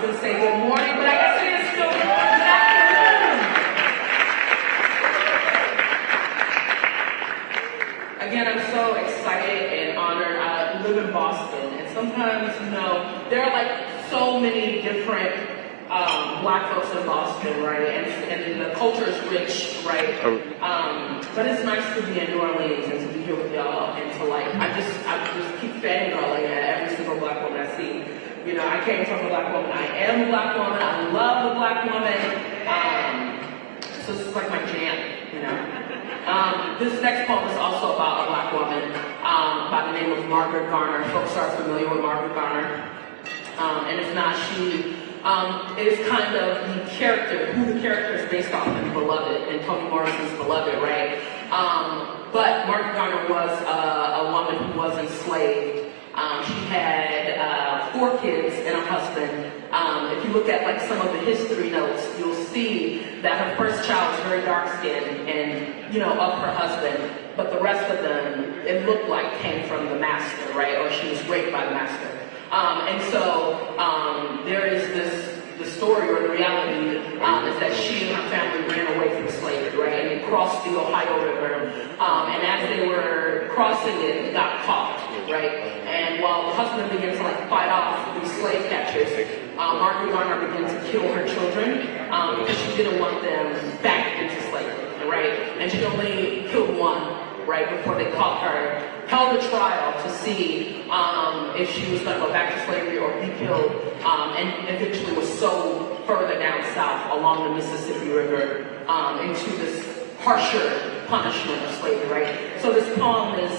was going to say good morning, but I guess it is still good afternoon. Again, I'm so excited and honored. I live in Boston, and sometimes, you know, there are like so many different Black folks in Boston, right? And the culture is rich, right? But it's nice to be in New Orleans and to be here with y'all and to like, I just keep fangirling at every single Black woman I see. You know, I came from a Black woman. I am a Black woman. I love a Black woman. So this is like my jam, you know. This next poem is also about a Black woman by the name of Margaret Garner. Folks are familiar with Margaret Garner. And if not, she is kind of the character, who the character is based off in Beloved, in Toni Morrison's Beloved, right? But Margaret Garner was a woman who was enslaved. She had 4 kids and a husband. If you look at like some of the history notes, you'll see that her first child was very dark-skinned and, you know, of her husband. But the rest of them, it looked like came from the master, right? Or she was raped by the master. And so there is the story or the reality is that she and her family ran away from slavery, right? And they crossed the Ohio River. And as they were crossing it, they got caught, right? And while the husband began to like fight off these slave catchers, Margaret Garner began to kill her children because she didn't want them back into slavery, right? And she only killed one, right, before they caught her, held a trial to see if she was going to go back to slavery or be killed, and eventually was sold further down south along the Mississippi River into this harsher punishment of slavery, right? So this poem is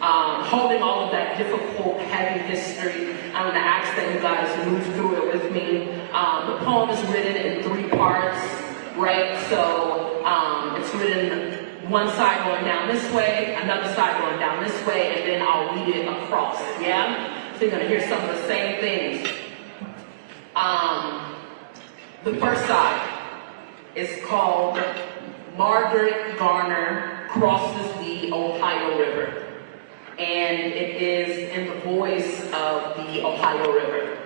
holding all of that difficult, heavy history. I'm going to ask that you guys move through it with me. The poem is written in 3 parts, right? So it's written one side going down this way, another side going down this way, and then I'll read it across, yeah? So you're going to hear some of the same things. The first side is called Margaret Garner Crosses the Ohio River. And it is in the voice of the Ohio River.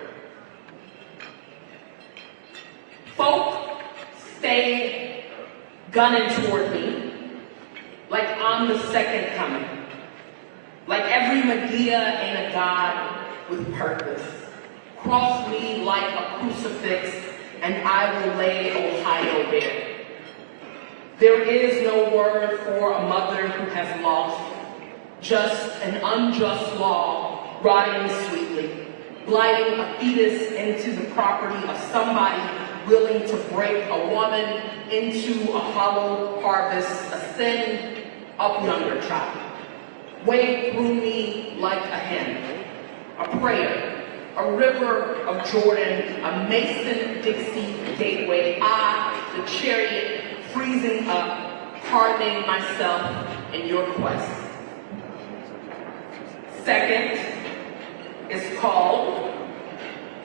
Folk stayed gunning toward me like I'm the second coming. Like every McGill ain't a God with purpose. Cross me like a crucifix and I will lay Ohio bare. There is no word for a mother who has lost, just an unjust law rotting sweetly, blighting a fetus into the property of somebody willing to break a woman into a hollow harvest, a sin up yonder child. Wade through me like a hen, a prayer, a river of Jordan, a Mason-Dixie gateway, I, the chariot, freezing up, hardening myself in your quest. Second is called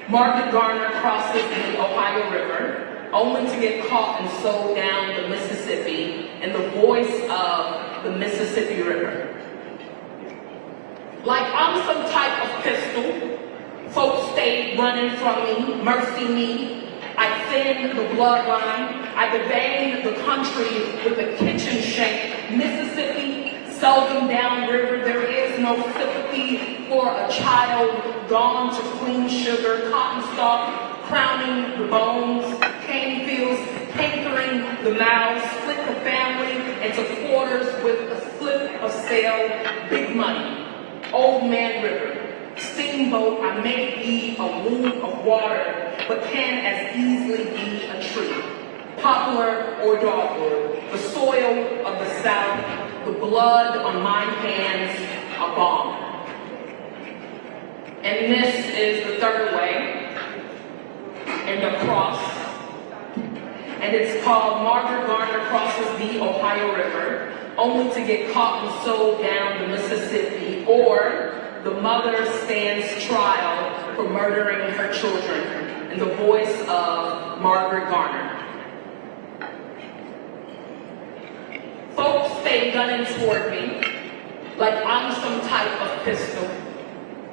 Margaret Garner Crosses the Ohio River, only to get caught and sold down the Mississippi in the voice of the Mississippi River. Like I'm some type of pistol, folks stayed running from me, mercy me. I thinned the bloodline. I deveined the country with a kitchen shank. Mississippi, seldom downriver, there is no sympathy for a child gone to clean sugar, cotton stalk, crowning the bones, cane fields, hankering the mouths, split the family into quarters with a slip of sail, big money, old man river. Steamboat, I may be a wound of water, but can as easily be a tree. Poplar or dogwood, the soil of the South, the blood on my hands, a balm. And this is the third way, and the cross. And it's called Margaret Garner Crosses the Ohio River, only to get caught and sold down the Mississippi, or the mother stands trial for murdering her children, in the voice of Margaret Garner. Folks stay gunning toward me like I'm some type of pistol,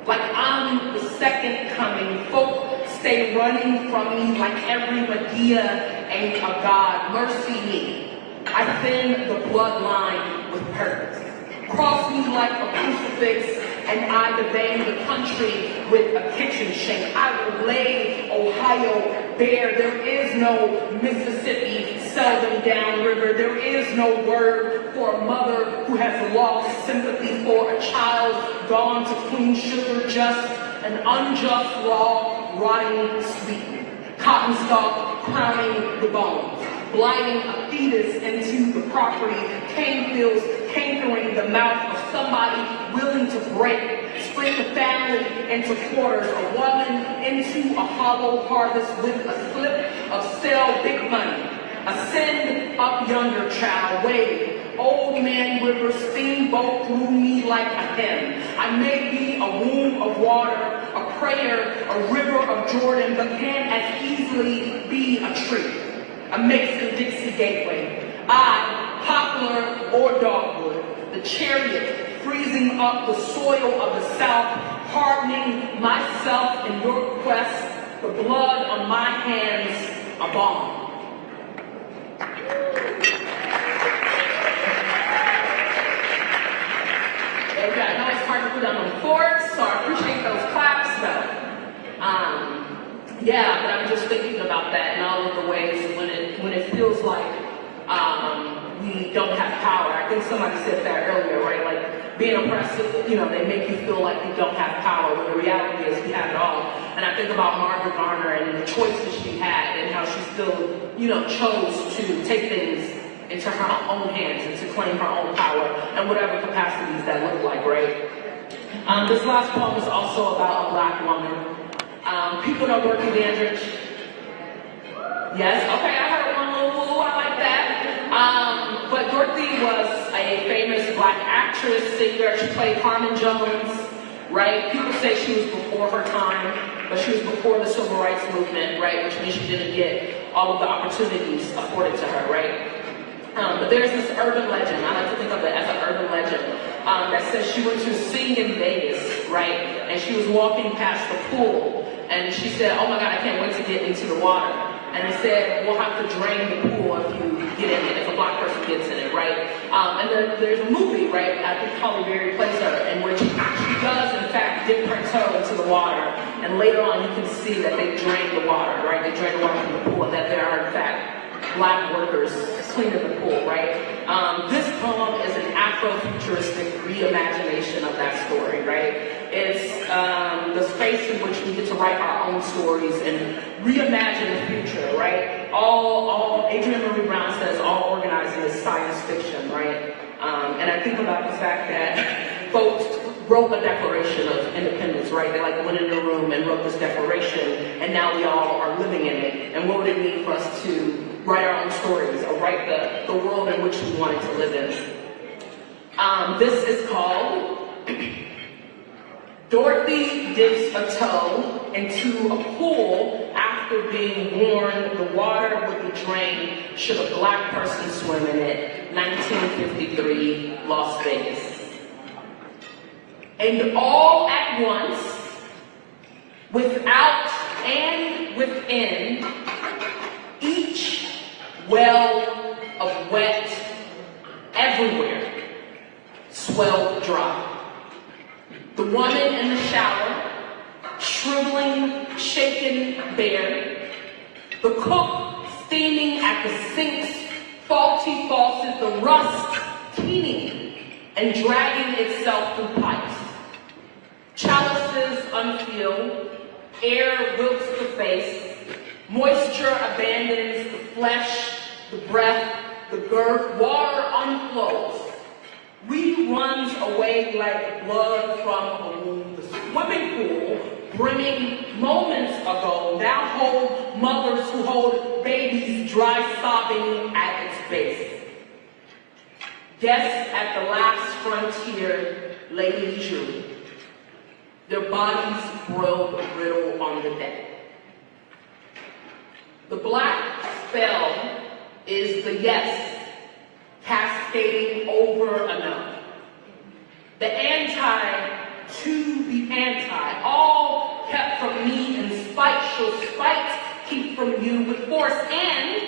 like I'm the second coming. Folk stay running from me like every Medea ain't a god. Mercy me. I thin the bloodline with purpose. Cross me like a crucifix, and I devane the country with a kitchen sink. I will lay Ohio bare. There is no Mississippi, seldom downriver. There is no word for a mother who has lost sympathy for a child gone to clean sugar, just an unjust law, rotting sweet. Cotton stalk crowning the bones, blighting a fetus into the property, cane fields cankering the mouth of somebody willing to break, split the family into quarters, a woman into a hollow harvest with a slip of sell big money, a send up younger child, wave, old man river, steamboat through me like a hymn. I may be a womb of water, a prayer, a river of Jordan, but can as easily be a tree, a Mason-Dixie gateway. I, poplar or dogwood, the chariot freezing up the soil of the South, hardening myself in your quest, the blood on my hands, a bomb. Okay, I know it's hard to put down on forks, so I appreciate those claps, though. Yeah, but I'm just thinking about that and all of the ways when it feels like we don't have power. I think somebody said that earlier, right? Like being oppressed, they make you feel like you don't have power, when the reality is we have it all. And I think about Margaret Garner and the choices she had and how she still, chose to take things into her own hands and to claim her own power and whatever capacities that look like, right? This last poem is also about a Black woman. People know Dorothy Dandridge. Yes, okay, I heard one little woo, I like that. But Dorothy was a famous Black actress, singer. She played Harmon Jones, right? People say she was before her time, but she was before the Civil Rights Movement, right? Which means she didn't get all of the opportunities afforded to her, right? But there's this urban legend, I like to think of it as an urban legend, that says she went to sing in Vegas, right? And she was walking past the pool, and she said, oh my God, I can't wait to get into the water. And they said, we'll have to drain the pool if you get in it, if a Black person gets in it, right? And there's a movie, right, I think Halle Berry plays her, in which she does, in fact, dip her toe into the water. And later on, you can see that they drain the water, right? They drain the water from the pool, and that there are, in fact, Black workers cleaning the pool, right? This poem is an Afrofuturistic reimagination of that story, right? It's the space in which we get to write our own stories and reimagine the future, right? All Adrienne Marie Brown says all organizing is science fiction, right? And I think about the fact that folks wrote a Declaration of Independence, right? They went in the room and wrote this declaration, and now we all are living in it. And what would it mean for us to write our own stories, or write the world in which we wanted to live in? This is called Dorothy Dips a Toe into a Pool After Being Warned the Water Would Be Drained Should a Black Person Swim in It, 1953, Las Vegas. And all at once, without and within, each well of wet everywhere swelled dry. The woman in the shower, shriveling, shaken bare. The cook steaming at the sink's faulty faucet, the rust teeming and dragging itself through pipes. Chalices unfilled, air wilts the face, moisture abandons the flesh, the breath, the girth, water unflows, reruns away like blood from a wound. The swimming pool, brimming moments ago, now hold mothers who hold babies dry sobbing at its base. Guests at the last frontier lay leisurely, their bodies broiled brittle on the deck. The Black spell is the yes cascading over a no. The anti to the anti, all kept from me in spite shall spite keep from you with force, and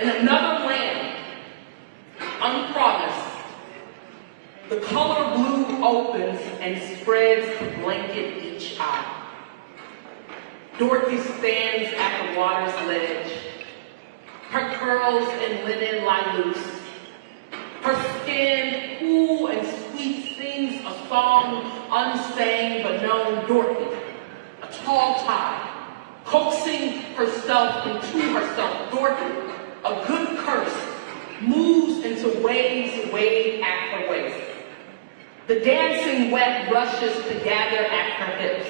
in another land, unpromised, the color blue opens and spreads to blanket each eye. Dorothy stands at the water's ledge. Her curls and linen lie loose. Her skin, cool and sweet, sings a song unstained but known. Dorothy, a tall tide, coaxing herself into herself. Dorothy, a good curse, moves into waves wave at her waist. The dancing wet rushes to gather at her hips.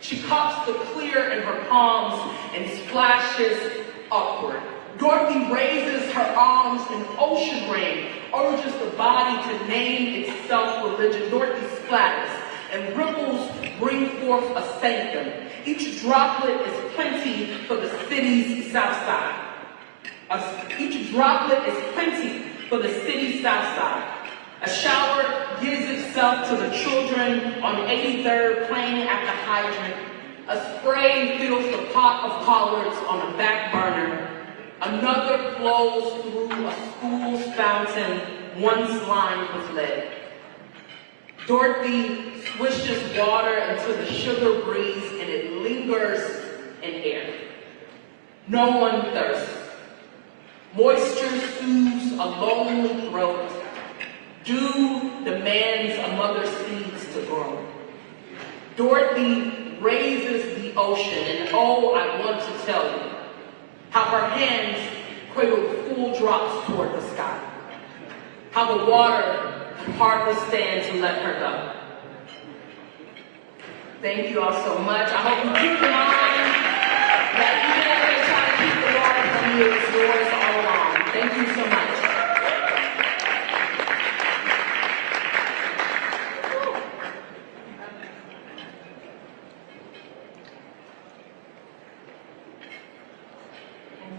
She cups the clear in her palms and splashes upward. Dorothy raises her arms in ocean rain, urges the body to name itself religion. Dorothy splatters, and ripples bring forth a sanctum. Each droplet is plenty for the city's south side. Each droplet is plenty for the city's south side. A shower gives itself to the children on 83rd playing at the hydrant. A spray fills the pot of collards on a back burner. Another flows through a school's fountain, once lined with lead. Dorothy swishes water into the sugar breeze and it lingers in air. No one thirsts. Moisture soothes a lonely throat. Dew demands a mother's seeds to grow. Dorothy raises the ocean, and oh, I want to tell you how her hands cradle full drops toward the sky. How the water can hardly stand to let her go. Thank you all so much. I hope you keep in mind that even if they try to keep the water from you, it's yours all along. Thank you so much.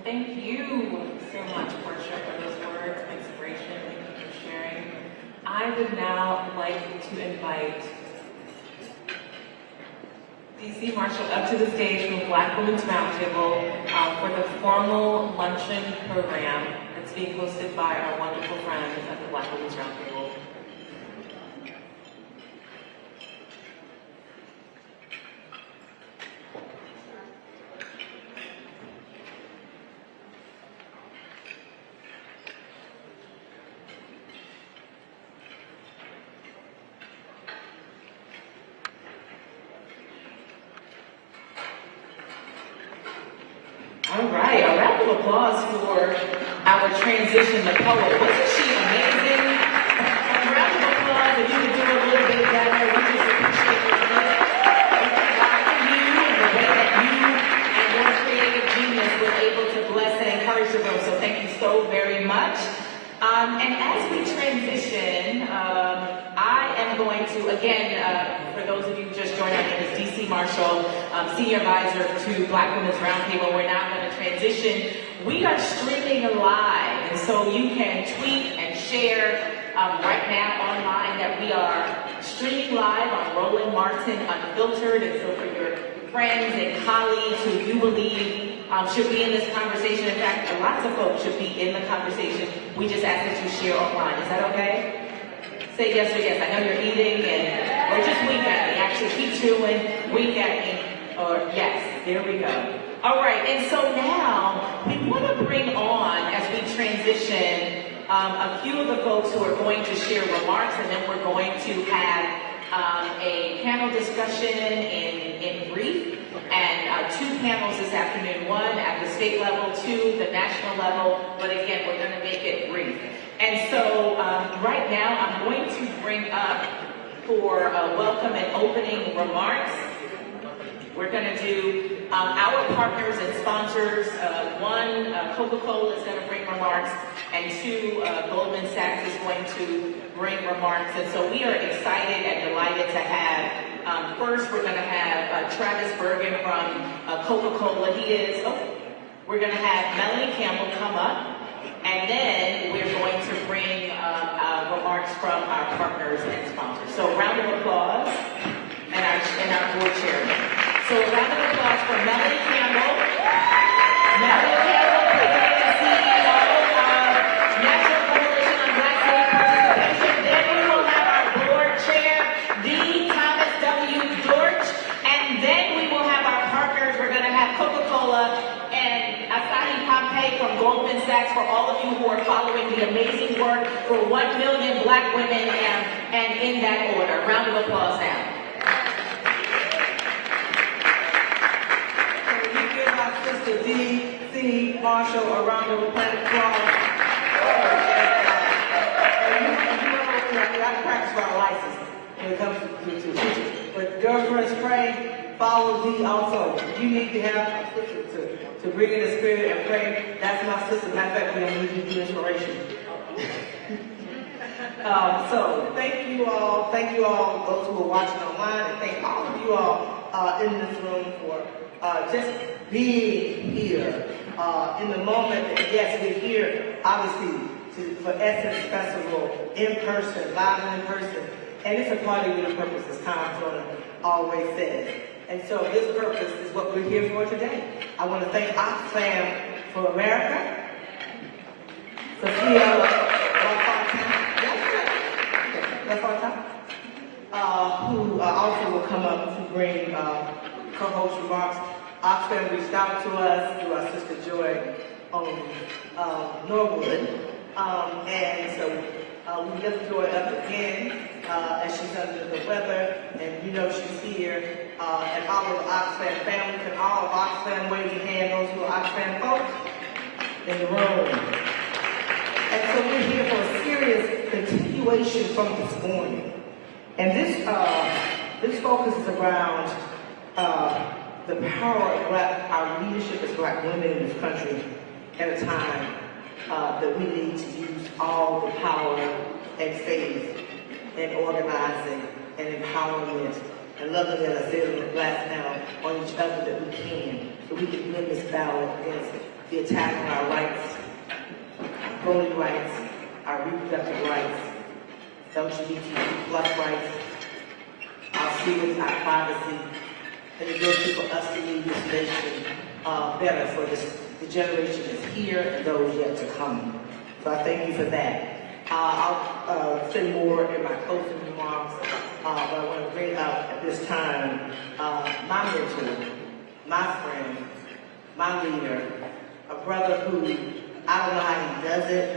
Thank you so much, Portia, for those words of inspiration. Thank you for sharing. I would now like to invite DC Marshall up to the stage from Black Women's Roundtable for the formal luncheon program that's being hosted by our wonderful friends at the Black Women's Roundtable. All right, a round of applause for our transition to poet. Wasn't she amazing? A round of applause if you could do a little bit better. We just appreciate your gift. God for you and the way that you and your creative genius were able to bless and encourage the room. So thank you so very much. And as we transition, I am going to, again, for those of you who just joined, my name is DC Marshall, Senior Advisor to Black Women's Roundtable. We're now going to transition. We are streaming live, and so you can tweet and share right now online that we are streaming live on Roland Martin Unfiltered. And so for your friends and colleagues who you believe should be in this conversation, in fact, lots of folks should be in the conversation, we just ask that you share online. Is that okay? Say yes or yes. I know you're eating, or just wink at me. Actually, keep chewing, wink at me, or yes. There we go. All right, and so now we want to bring on, as we transition, a few of the folks who are going to share remarks, and then we're going to have a panel discussion in brief, and two panels this afternoon, one at the state level, two the national level, but again, we're going to make it brief. And so right now, I'm going to bring up for welcome and opening remarks. We're going to do our partners and sponsors. One, Coca-Cola is going to bring remarks, and two, Goldman Sachs is going to bring remarks. And so we are excited and delighted to have, first we're going to have Travis Bergen from Coca-Cola. We're going to have Melanie Campbell come up, and then we're going to bring remarks from our partners and sponsors. So round of applause and our board chairman. So a round of applause for Melanie Campbell. Melanie Campbell, President and CEO of National Coalition on Black City Participation. Then we will have our board chair, D. Thomas W. Dortch. And then we will have our partners. We're going to have Coca-Cola and Asahi Pompey from Goldman Sachs for all of you who are following the amazing work for 1 million Black women and in that order. Round of applause now. Sister D.C. Marshall, a round of applause. I practice for our license when it comes to teaching. But girlfriends pray, follow D also. You need to have a sister to bring in the spirit and pray. That's my sister. Matter of fact, we don't need you to do inspiration. So thank you all, those who are watching online, and thank all of you all in this room for just being here in the moment. Yes, we're here, obviously, for Essence Festival in person, live and in person. And it's a party with a purpose, as Tom Jordan always says. And so this purpose is what we're here for today. I want to thank Oxfam for America, Sophia, who also will come up to bring co-host remarks. Oxfam reached out to us through our sister Joy on Norwood. And so we lift Joy up again as she's under the weather. And you know she's here. And all of the Oxfam family, can all of Oxfam wave your hand, those who are Oxfam folks in the room. And so we're here for a serious continuation from this morning. And this focus is around the power of our leadership as Black women in this country at a time that we need to use all the power and faith and organizing and empowerment and loving, as I said in the last panel, on each other that we can, so we can win this battle against the attack on our rights, our voting rights, our reproductive rights, LGBTQ+ rights, our freedoms, our privacy, and the ability for us to lead this nation better for the generation that's here and those yet to come. So I thank you for that. I'll say more in my closing remarks, but I want to bring up at this time my mentor, my friend, my leader, a brother who, I don't know how he does it.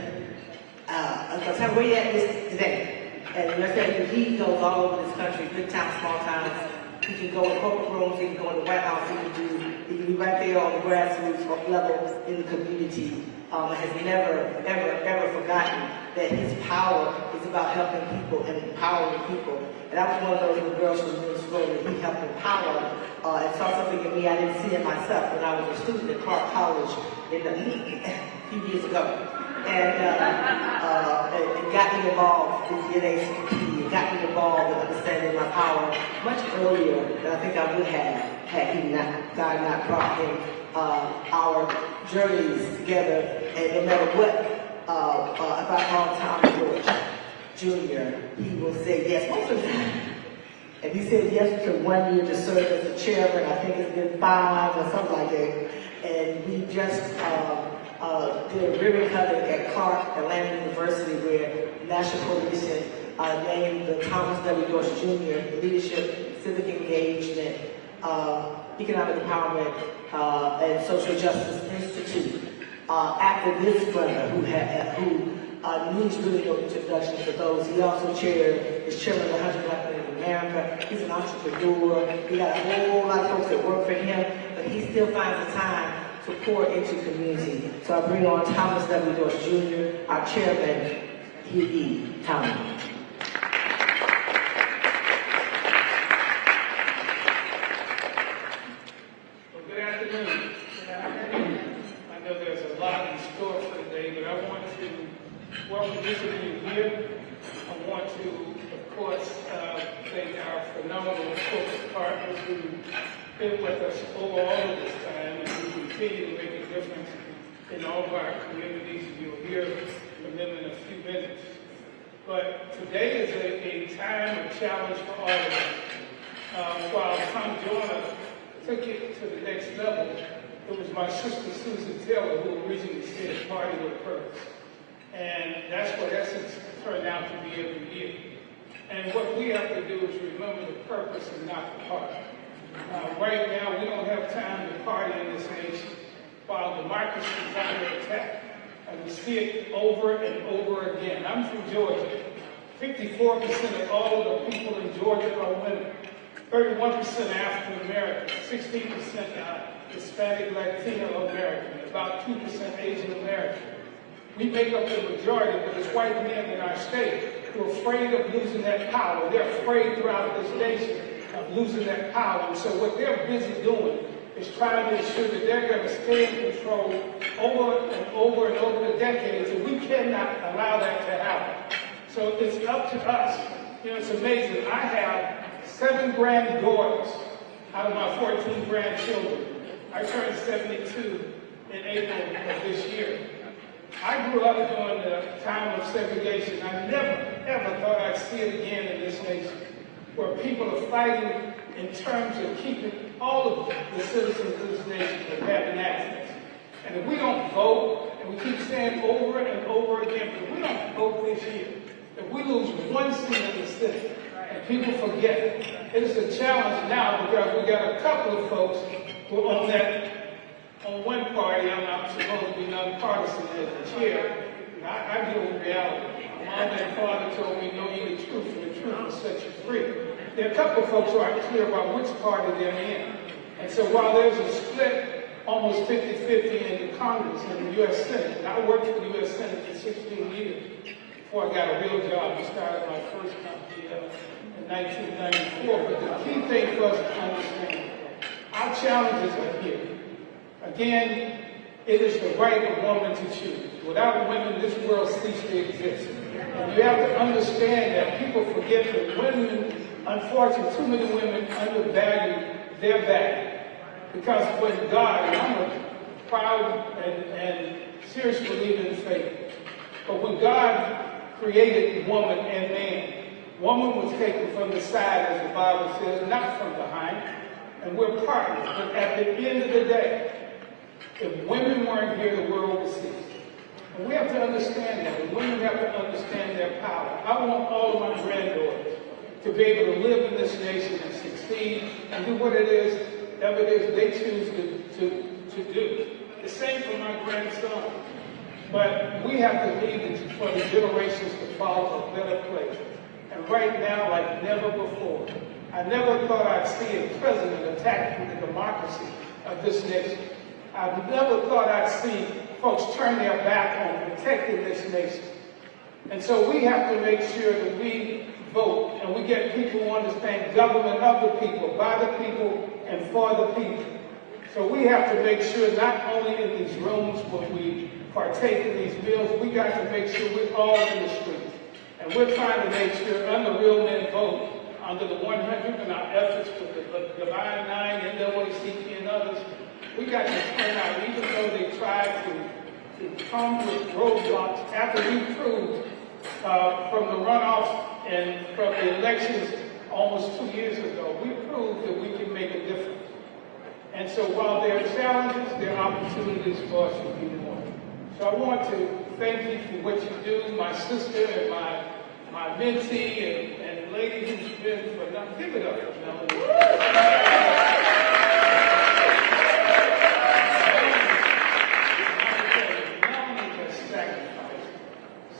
I'm going to tell you where he at today. And let's tell you, he goes all over this country, big towns, small towns. He can go in corporate rooms, he can go in the White House, he can be right there on the grassroots level in the community. Has never, ever forgotten that his power is about helping people and empowering people. And I was one of those little girls from the school that he helped empower and saw something in me I didn't see in myself when I was a student at Clark College a few years ago. And it got me involved with the NAACP. It got me involved in understanding my power much earlier than I think I would have had God not brought him our journeys together. And no matter what, if I call Tom George Jr., he will say yes most of the time. And he said yes to 1 year to serve as a chairman. I think it's been 5 or something like that. And we just did a ribbon cutting at Clark Atlanta University where National Coalition named the Thomas W. Dortch Jr. Leadership, Civic Engagement, Economic Empowerment, and Social Justice Institute after this brother who needs really no introduction for those. He also is chairman of the 100 Black Men in America. He's an entrepreneur. He got a whole lot of folks that work for him, but he still finds the time to pour into community. So I bring on Thomas W. Dortch Jr., our chairman, Hewitt. Thomas. Well, good afternoon. I know there's a lot in store for today, but I want to welcome each of you here. I want to, of course, thank our phenomenal corporate partners who've been with us over all of this time and who continue to make a difference in all of our communities. You'll hear from them in a few minutes. But today is a time of challenge for all of us. While Tom Joyner took it to the next level, it was my sister Susan Taylor who originally said party with purpose. And that's what Essence turned out to be every year. And what we have to do is remember the purpose and not the party. Right now, we don't have time to party in this nation while democracy is under attack. And we see it over and over again. I'm from Georgia. 54% of all the people in Georgia are women. 31% African American, 16% Hispanic Latino American, about 2% Asian American. We make up the majority, but it's white men in our state who are afraid of losing that power. They're afraid throughout this nation of losing that power. And so what they're busy doing is trying to ensure that they're going to stay in control over and over and over the decades, and we cannot allow that to happen. So it's up to us. You know, it's amazing. I have 7 granddaughters out of my 14 grandchildren. I turned 72 in April of this year. I grew up during the time of segregation. I never, ever thought I'd see it again in this nation, where people are fighting in terms of keeping all of the citizens of this nation from having access. And if we don't vote, and we keep saying over and over again, but if we don't vote this year, if we lose one seat in the Senate, and people forget it, it is a challenge now because we got a couple of folks who are on one party. I'm supposed to be nonpartisan as the chair. I deal with reality. My mom and father told me, know ye the truth, and the truth will set you free. There are a couple of folks who aren't clear about which party they're in. And so while there's a split, almost 50-50 in the Congress and the U.S. Senate, and I worked for the U.S. Senate for 16 years before I got a real job. I started my first company in 1994. But the key thing for us to understand, our challenges are here. Again, it is the right of woman to choose. Without women, this world ceases to exist. And you have to understand that people forget that women, unfortunately, too many women undervalue their value. Because when God, and I'm a proud and serious believer in faith, but when God created woman and man, woman was taken from the side, as the Bible says, not from behind, and we're partners. But at the end of the day, if women weren't here, the world would cease. And we have to understand that. And women have to understand their power. I want all of my granddaughters to be able to live in this nation and succeed and do what it is, whatever it is they choose to do. The same for my grandson. But we have to leave for the generations to follow a better place. And right now, like never before, I never thought I'd see a president attacking the democracy of this nation. I never thought I'd see folks turn their back on protecting this nation. And so we have to make sure that we vote and we get people who understand government of the people, by the people, and for the people. So we have to make sure not only in these rooms when we partake in these meals, we got to make sure we're all in the streets. And we're trying to make sure under Real Men Vote, under the 100 and our efforts with the Divine Nine, NAACP, and others, we got to turn out, even though they tried to come with roadblocks after we proved from the runoffs and from the elections almost 2 years ago, we proved that we can make a difference. And so while there are challenges, there are opportunities for us to do more. So I want to thank you for what you do, my sister and my mentee and lady who's been for nothing. Give it up, Melanie.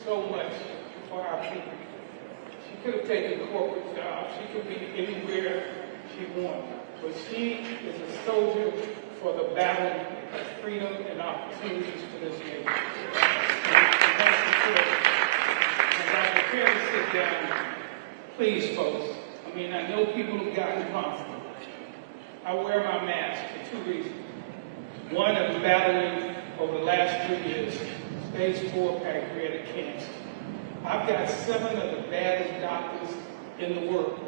So much for our people. She could have taken a corporate job. She could be anywhere she wanted. But she is a soldier for the battle of freedom and opportunities for this nation. And that's important. As I prepare to sit down, please, folks, I mean, I know people have gotten comfortable. I wear my mask for 2 reasons. One, I've been battling over the last 3 years stage 4 pancreatic cancer. I've got 7 of the baddest doctors in the world.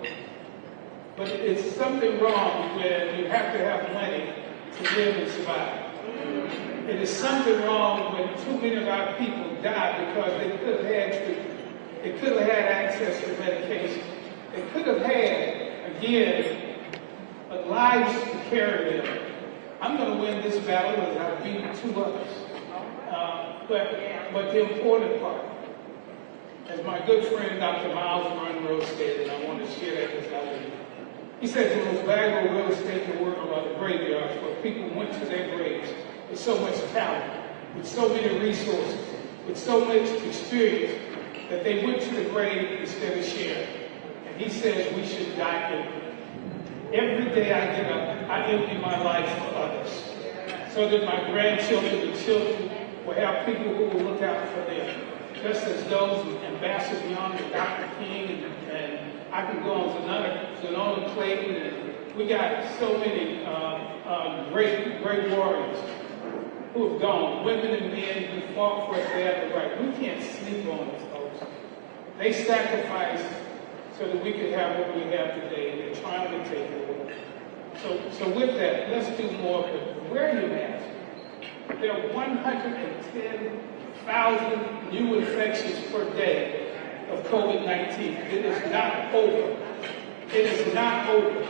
But it's something wrong when you have to have money to live and survive. It is something wrong when too many of our people die because they could have had treatment. They could have had access to medication. They could have had, again, lives to carry them. I'm going to win this battle as I beat 2 others. But the important part, as my good friend Dr. Miles Monroe said, and I want to share that with you. He said the most valuable real estate in the world are the graveyards, where people went to their graves with so much talent, with so many resources, with so much experience, that they went to the grave instead of sharing. And he says we should die empty. Every day I get up, I empty my life for others, so that my grandchildren and children will have people who will look out for them. Just as those Ambassador Young and Dr. King, and I can go on Zanona Clayton, and we got so many great warriors who have gone, women and men who fought for us to have the right. We can't sleep on these folks. They sacrificed so that we could have what we have today. They're trying to take it away. So with that, let's do more. But wear your mask. There are 110,000 new infections per day of COVID-19. It is not over. It is not over.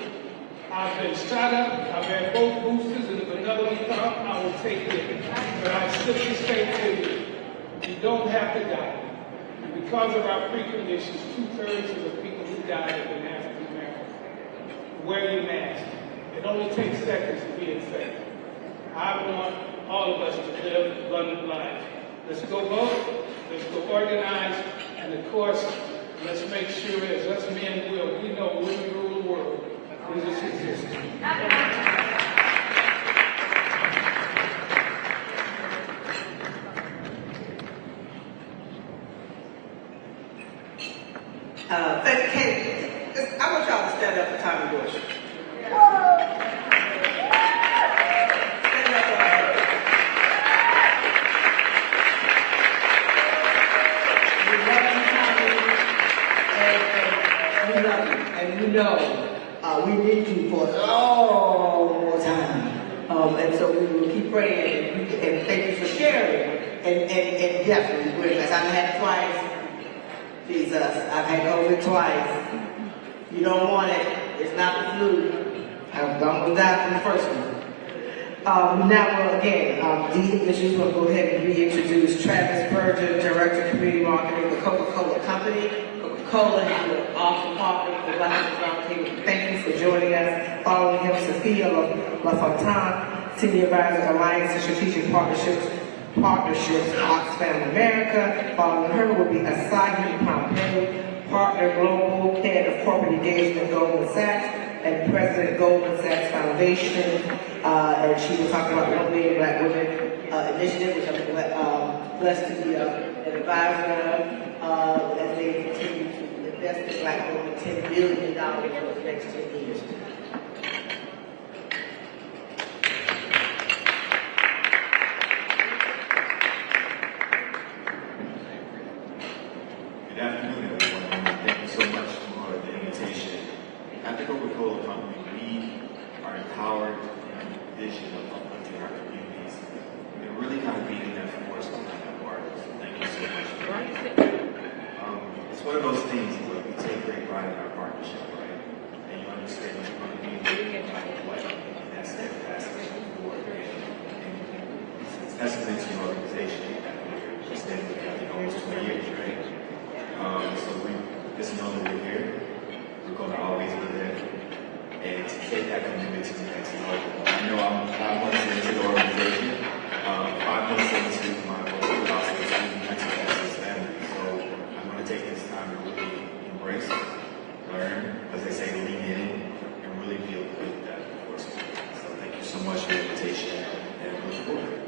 I've been shot up, I've had both boosters, and if another one comes, I will take it. But I simply say to you, you don't have to die. And because of our preconditions, 2/3 of the people who died have been African American. Wear your mask. It only takes seconds to be infected. I want all of us to live abundant lives. Let's go vote, let's go organize, and of course, let's make sure, as us men will, we know women rule the world. Jesus exists. I want y'all to stand up for Tommy Bush. We need you for a long more time. And so we will keep praying and thank you for sharing. And definitely, because I've had it twice. Jesus, I've had COVID twice. You don't want it. It's not the flu. I'm going to die from the first one. Now, again, Dean, we'll go ahead and reintroduce Travis Berger, Director of Community Marketing for Coca-Cola Company. Coca-Cola is an awesome partner for the Black Roundtable. Thank you for joining us. Following him, Sophia LaFontaine, Senior Advisor, Alliance and Strategic Partnerships, Oxfam America. Following her will be Asahi Pompeo, Partner Global, Head of Corporate Engagement, Goldman Sachs, and President Goldman Sachs Foundation. And she will talk about the 1 Million Black Women Initiative, which I'm blessed to be an advisor of, as they continue to invest in Black women $10 billion for the next 10 years. Good afternoon, everyone. Thank you so much for the invitation. At the Coca-Cola Company, we are empowered in the vision of uplifting our communities and really kind of being that force behind that part. So thank you so much for that. It's one of those things where we take great pride in our partnership, right? And you understand what you're going to be doing what, and that's steadfastness forward. It's a testament to your organization that we're standing together almost 20 years, right? So we just know that we're here. We're going to always be there. And to take that commitment to the next level. I know I'm 5 months into the organization. 5 months into my work also to mental justice family. So I'm going to take this time to really embrace, learn, as they say, lean in, and really feel good that force. So thank you so much for the invitation, and I look forward to it.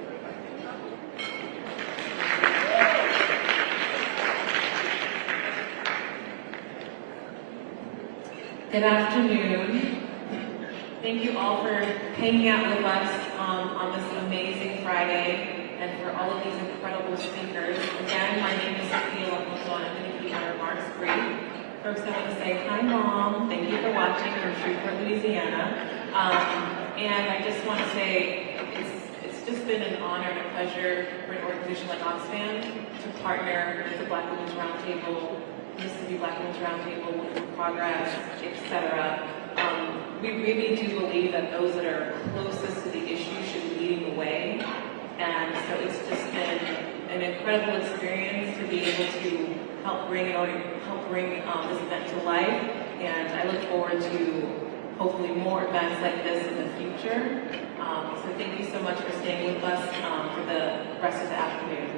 Good afternoon. Thank you all for hanging out with us on this amazing Friday and for all of these incredible speakers. Again, my name is Sophia LaFontaine. I'm going to keep my remarks brief. First, I want to say hi, Mom. Thank you for watching from Shreveport, Louisiana. And I just want to say it's just been an honor and a pleasure for an organization like Oxfam to partner with the Black Women's Roundtable, Mississippi Black Women's Roundtable, Women in Progress, etc. We really do believe that those that are closest to the issue should be leading the way. And so it's just been an incredible experience to be able to help bring this event to life. And I look forward to hopefully more events like this in the future. So thank you so much for staying with us for the rest of the afternoon.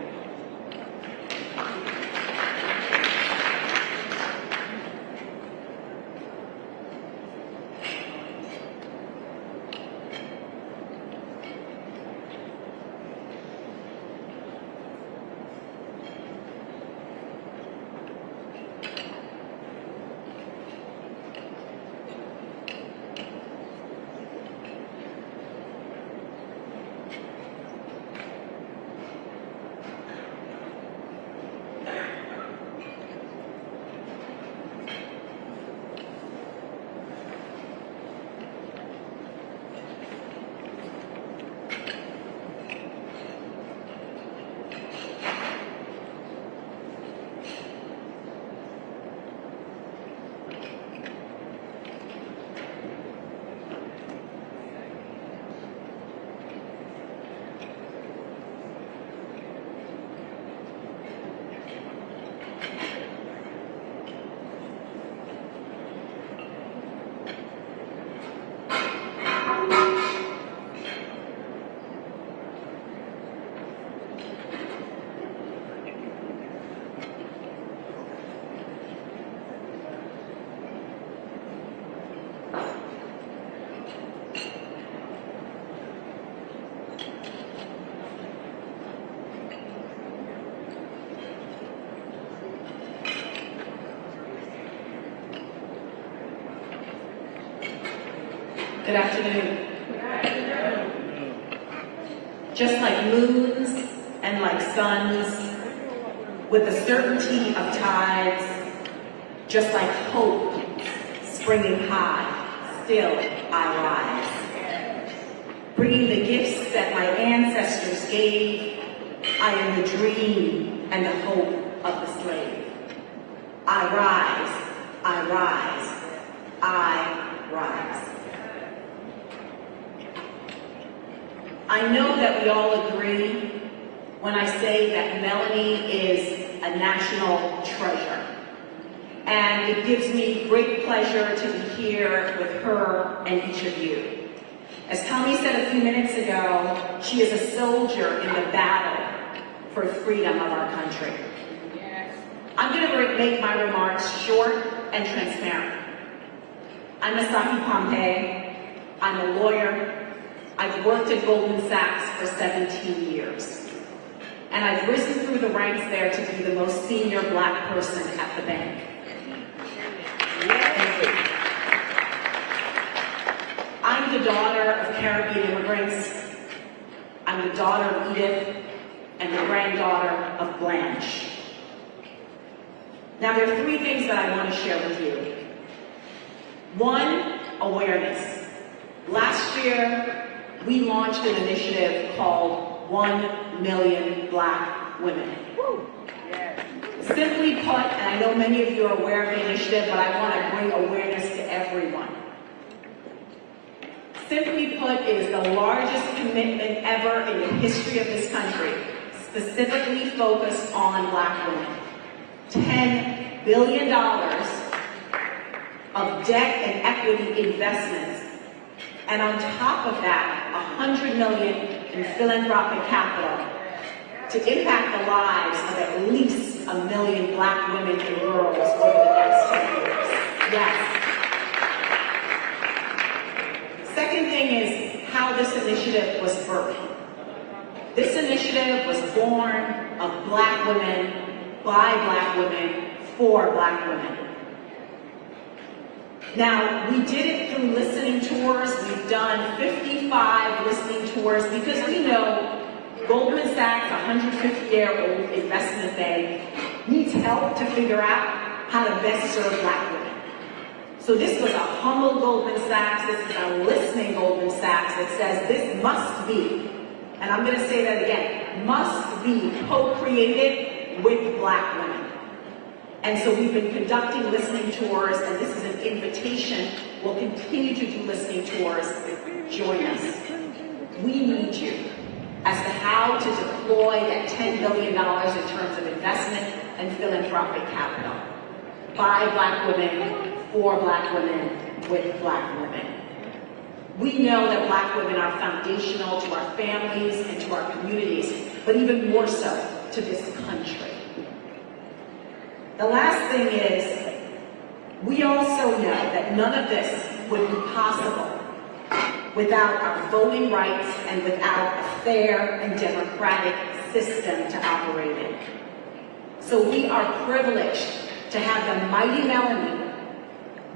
Good afternoon. Good afternoon. Just like moons and like suns, with the certainty of tides, just like hope springing high, still I rise. Bringing the gifts that my ancestors gave, I am the dream and the hope of the slave. I rise, I rise, I rise. I know that we all agree when I say that Melanie is a national treasure. And it gives me great pleasure to be here with her and each of you. As Tommy said a few minutes ago, she is a soldier in the battle for freedom of our country. I'm going to make my remarks short and transparent. I'm Asaki Pompey. I'm a lawyer. I've worked at Goldman Sachs for 17 years. And I've risen through the ranks there to be the most senior Black person at the bank. I'm the daughter of Caribbean immigrants. I'm the daughter of Edith and the granddaughter of Blanche. Now, there are three things that I want to share with you. One, awareness. Last year, we launched an initiative called 1 Million Black Women. Simply put, and I know many of you are aware of the initiative, but I want to bring awareness to everyone. Simply put, it is the largest commitment ever in the history of this country, specifically focused on Black women. $10 billion of debt and equity investments, and on top of that, $100 million in philanthropic capital to impact the lives of at least 1 million Black women and girls over the next 10 years. Yes. Second thing is how this initiative was birthed. This initiative was born of Black women, by Black women, for Black women. Now, we did it through listening tours. We've done 55 listening tours because we know Goldman Sachs, a 150-year-old investment bank, needs help to figure out how to best serve Black women. So this was a humble Goldman Sachs. This is a listening Goldman Sachs that says this must be, and I'm going to say that again, must be co-created with Black women. And so we've been conducting listening tours, and this is an invitation will continue to do listening tours, join us. We need you as to how to deploy that $10 billion in terms of investment and philanthropic capital by Black women, for Black women, with Black women. We know that Black women are foundational to our families and to our communities, but even more so to this country. The last thing is, we also know that none of this would be possible without our voting rights and without a fair and democratic system to operate in. So we are privileged to have the mighty Melanie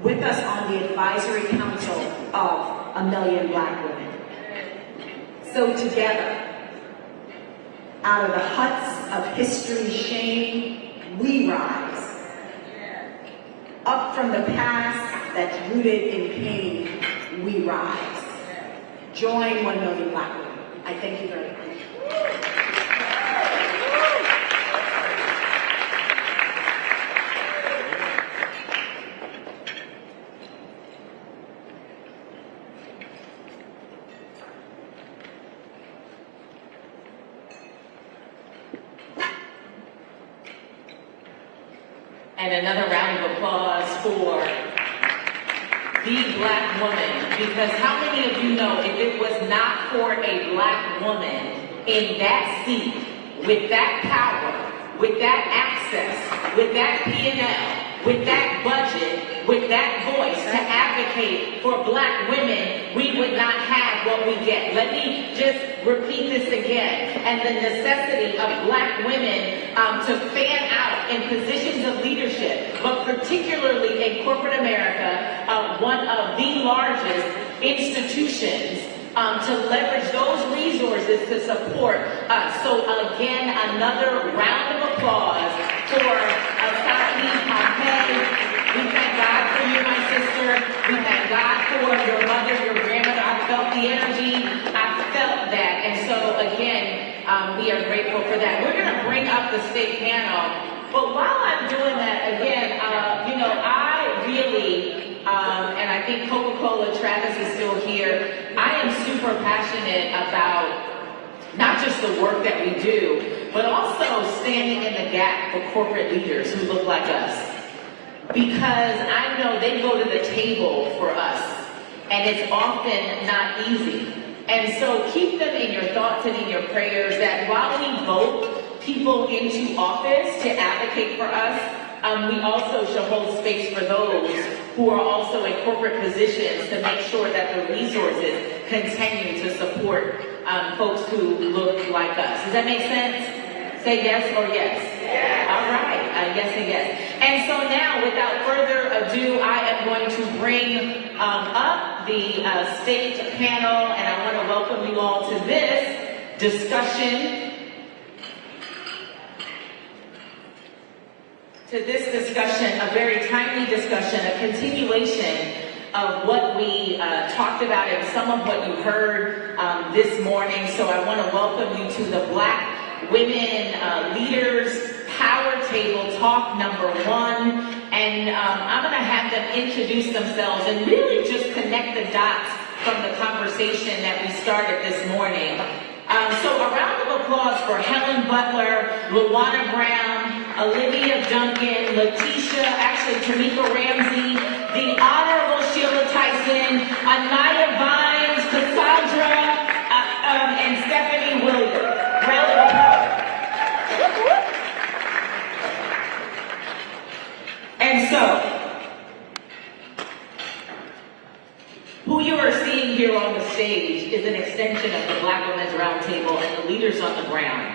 with us on the advisory council of 1 Million Black Women. So together, out of the huts of history's shame, we rise. Up from the past that's rooted in pain, we rise. Join 1 Million Black Women. I thank you very much. And another round of applause for the Black woman, because how many of you know if it was not for a Black woman in that seat, with that power, with that access, with that P&L, with that budget, with that voice to advocate for Black women, we would not have what we get. Let me just repeat this again. And the necessity of Black women to fan out in positions of leadership, but particularly in corporate America, one of the largest institutions, to leverage those resources to support us. So again, another round of applause for Asadi Pompeii. We thank God for you, my sister. We thank God for your mother, your grandmother. I felt the energy. I felt that. And so again, we are grateful for that. We're going to bring up the state panel. But while I'm doing that, again, you know, I really, and I think Coca-Cola, Travis is still here, I am super passionate about not just the work that we do, but also standing in the gap for corporate leaders who look like us. Because I know they go to the table for us, and it's often not easy. And so keep them in your thoughts and in your prayers that while we vote people into office to advocate for us, we also shall hold space for those who are also in corporate positions to make sure that the resources continue to support folks who look like us. Does that make sense? Say yes or yes? Yes. All right, yes and yes. And so now, without further ado, I am going to bring up the state panel, and I want to welcome you all to this discussion. A very timely discussion, a continuation of what we talked about and some of what you heard this morning. So I want to welcome you to the Black Women Leaders Power Table Talk number 1. And I'm going to have them introduce themselves and really just connect the dots from the conversation that we started this morning. So a round of applause for Helen Butler, Luana Brown, Olivia Duncan, Letitia, actually Tamika Ramsey, the Honorable Sheila Tyson, Anaya Vines, Cassandra, and Stephanie Williams. Round of applause. And so, who you are seeing here on the stage is an extension of the Black Women's Roundtable and the leaders on the ground.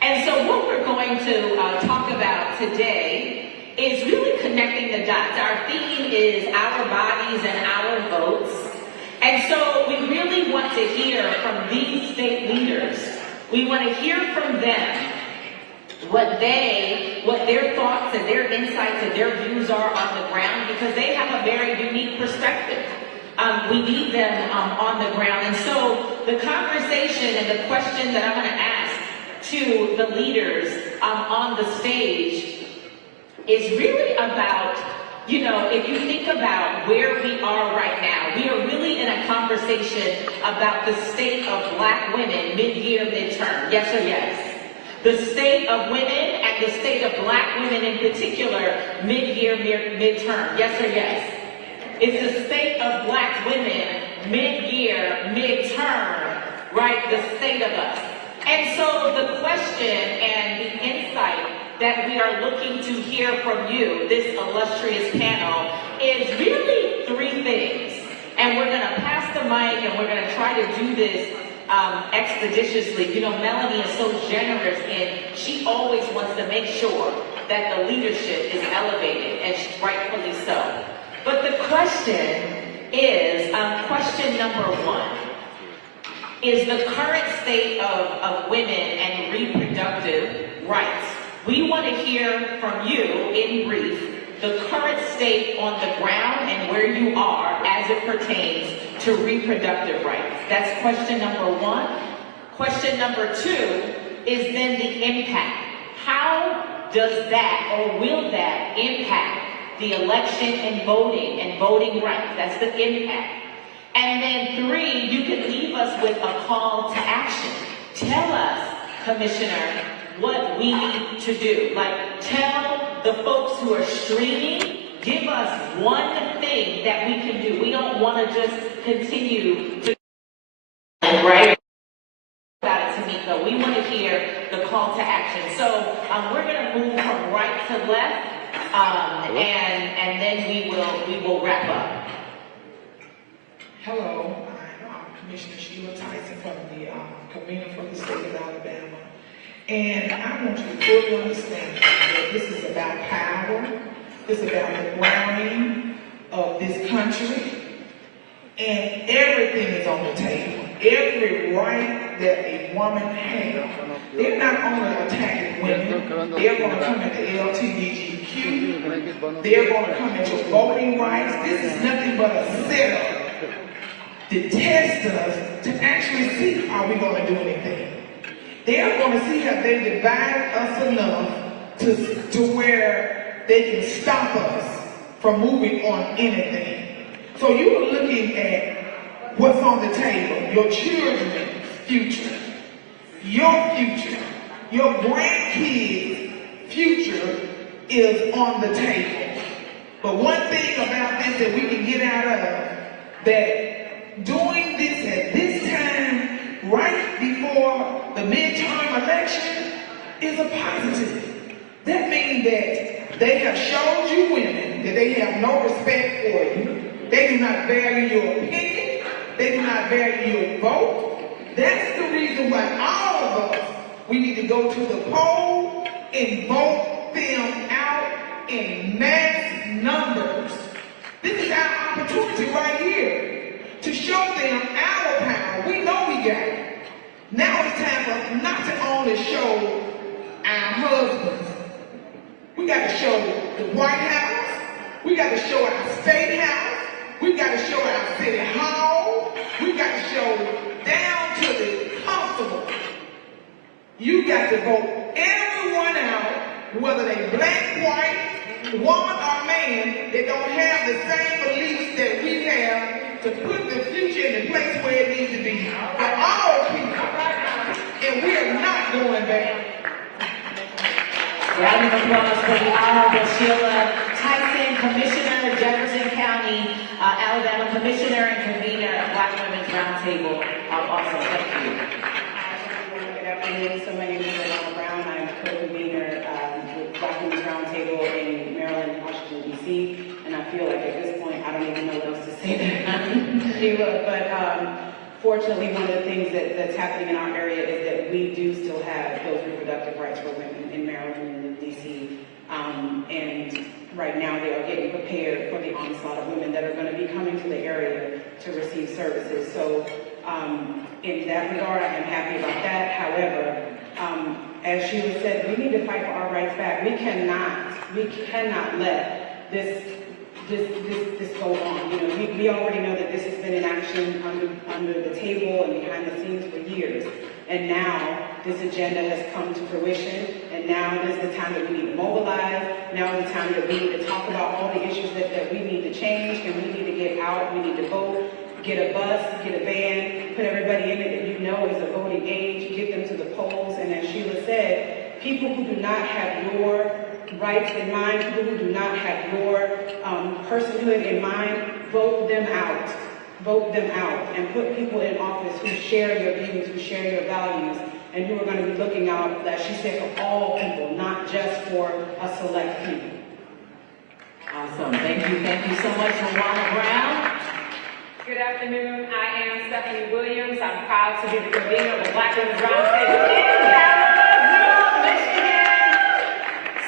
And so what we're going to talk about today is really connecting the dots. Our theme is our bodies and our votes. And so we really want to hear from these state leaders. We want to hear from them what their thoughts and their insights and their views are on the ground, because they have a very unique perspective. We need them on the ground. And so the conversation and the question that I'm going to ask to the leaders on the stage is really about you know, if you think about where we are right now, we are really in a conversation about the state of Black women mid-year, midterm. Yes or yes? The state of women and the state of Black women in particular mid-year, midterm. Yes or yes? It's the state of Black women mid-year, midterm, right? The state of us. And so the question and the insight that we are looking to hear from you, this illustrious panel, is really three things. And we're going to pass the mic and we're going to try to do this expeditiously. You know, Melanie is so generous and she always wants to make sure that the leadership is elevated, and rightfully so. But the question is, question number one, is the current state of women and reproductive rights. We want to hear from you, in brief, the current state on the ground and where you are as it pertains to reproductive rights. That's question number one. Question number two is then the impact. How does that, or will that, impact the election and voting rights? That's the impact. And then three, you can leave us with a call to action. Tell us, Commissioner, what we need to do. Like, tell the folks who are streaming, give us one thing that we can do. We don't want to just continue to, right? Tamika, we want to hear the call to action. So we're going to move from right to left, and then we will wrap up. Hello, I'm Commissioner Sheila Tyson from the convener for the state of Alabama. And I want you to fully understand that this is about power, this is about the grounding of this country, and everything is on the table. Every right that a woman has. They're not only attacking women, they're going to come into LGBTQ, they're going to come into voting rights. This is nothing but a setup to test us to actually see, are we going to do anything? They're going to see how they divide us enough to where they can stop us from moving on anything. So you're looking at what's on the table, your children's future, your grandkids' future is on the table. But one thing about this that we can get out of, that doing this at this time, right before the midterm election, is a positive. That means that they have showed you women that they have no respect for you. They do not value your opinion. They do not value your vote. That's the reason why all of us, we need to go to the poll and vote them out in mass numbers. This is our opportunity right here to show them our power. We know we got it. Now it's time for us not to only show our husbands. We got to show the White House. We got to show our State House. We got to show our City Hall. We got to show down to the constable. You got to vote everyone out, whether they black, white, woman, or man, that don't have the same beliefs that we have, to put the future in the place where it needs to be for all people. And we are not going back. Round of applause for the Honorable Sheila Tyson, Commissioner, Jefferson County, Alabama Commissioner and Convener of Black Women's Roundtable. Awesome, thank you. Good afternoon. So my name is Janai Brown. I'm co-convener with Black Women's Roundtable in Maryland, Washington, D.C. And I feel like at this point, I don't even know what else to say to Sheila. But fortunately, one of the things that's happening in our area is that we do still have those reproductive rights for women in Maryland and in D.C. And right now, they are getting prepared for the onslaught of women that are going to be coming to the area to receive services. So in that regard, I am happy about that. However, as Sheila said, we need to fight for our rights back. We cannot let this go on. You know, we already know that this has been in action under the table and behind the scenes for years. And now this agenda has come to fruition, and now is the time that we need to mobilize. Now is the time that we need to talk about all the issues that we need to change, and we need to get out, we need to vote, get a bus, get a van, put everybody in it that you know is a voting age, get them to the polls, and as Sheila said, people who do not have your rights in mind, people who do not have your personhood in mind, vote them out. Vote them out and put people in office who share your views, who share your values, and who are going to be looking out, as she said, for all people, not just for a select few. Awesome. Thank you so much, Morial Brown. Good afternoon. I am Stephanie Williams. I'm proud to be the convener of the Black Women's Roundtable in Kalamazoo, Michigan.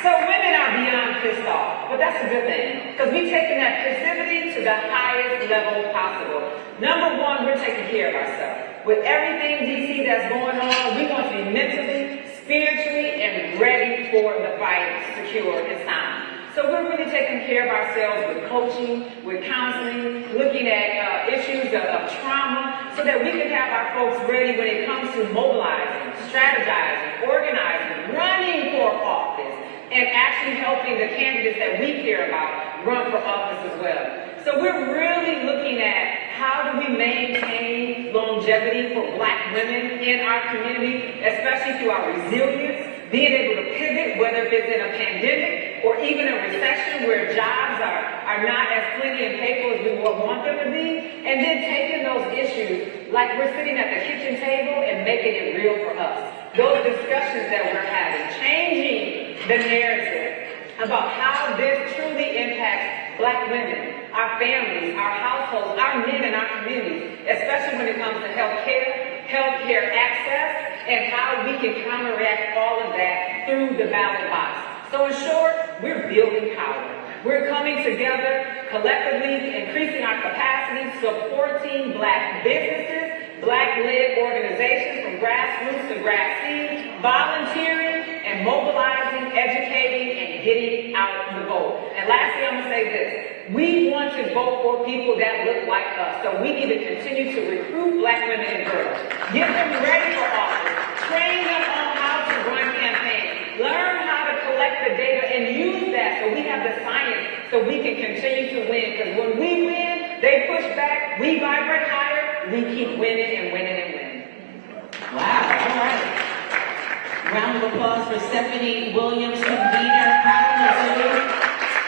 So women are beyond pissed off, but that's a good thing, because we've taken that passivity to the highest level possible. Number one, we're taking care of ourselves. With everything, DC, that's going on, we want to be mentally, spiritually, and ready for the fight, secure and sound. So we're really taking care of ourselves with coaching, with counseling, looking at issues of trauma, so that we can have our folks ready when it comes to mobilizing, strategizing, organizing, running for office, and actually helping the candidates that we care about run for office as well. So we're really looking at how do we maintain longevity for Black women in our community, especially through our resilience, being able to pivot, whether it's in a pandemic or even a recession where jobs are not as plenty and plentiful as we would want them to be, and then taking those issues like we're sitting at the kitchen table and making it real for us. Those discussions that we're having, changing the narrative about how this truly impacts Black women, our families, our households, our men in our communities, especially when it comes to healthcare access, and how we can counteract all of that through the ballot box. So in short, we're building power. We're coming together collectively, increasing our capacity, supporting Black businesses, Black-led organizations from grassroots to grass seed, volunteering and mobilizing, educating, and getting out the vote. And lastly, I'm going to say this. We want to vote for people that look like us. So we need to continue to recruit Black women and girls. Get them ready for office. Train them on how to run campaigns. Learn how to collect the data and use that so we have the science so we can continue to win. Because when we win, they push back, we vibrate higher, we keep winning and winning and winning. Wow, all right. Round of applause for Stephanie Williams, convener, Kalamazoo.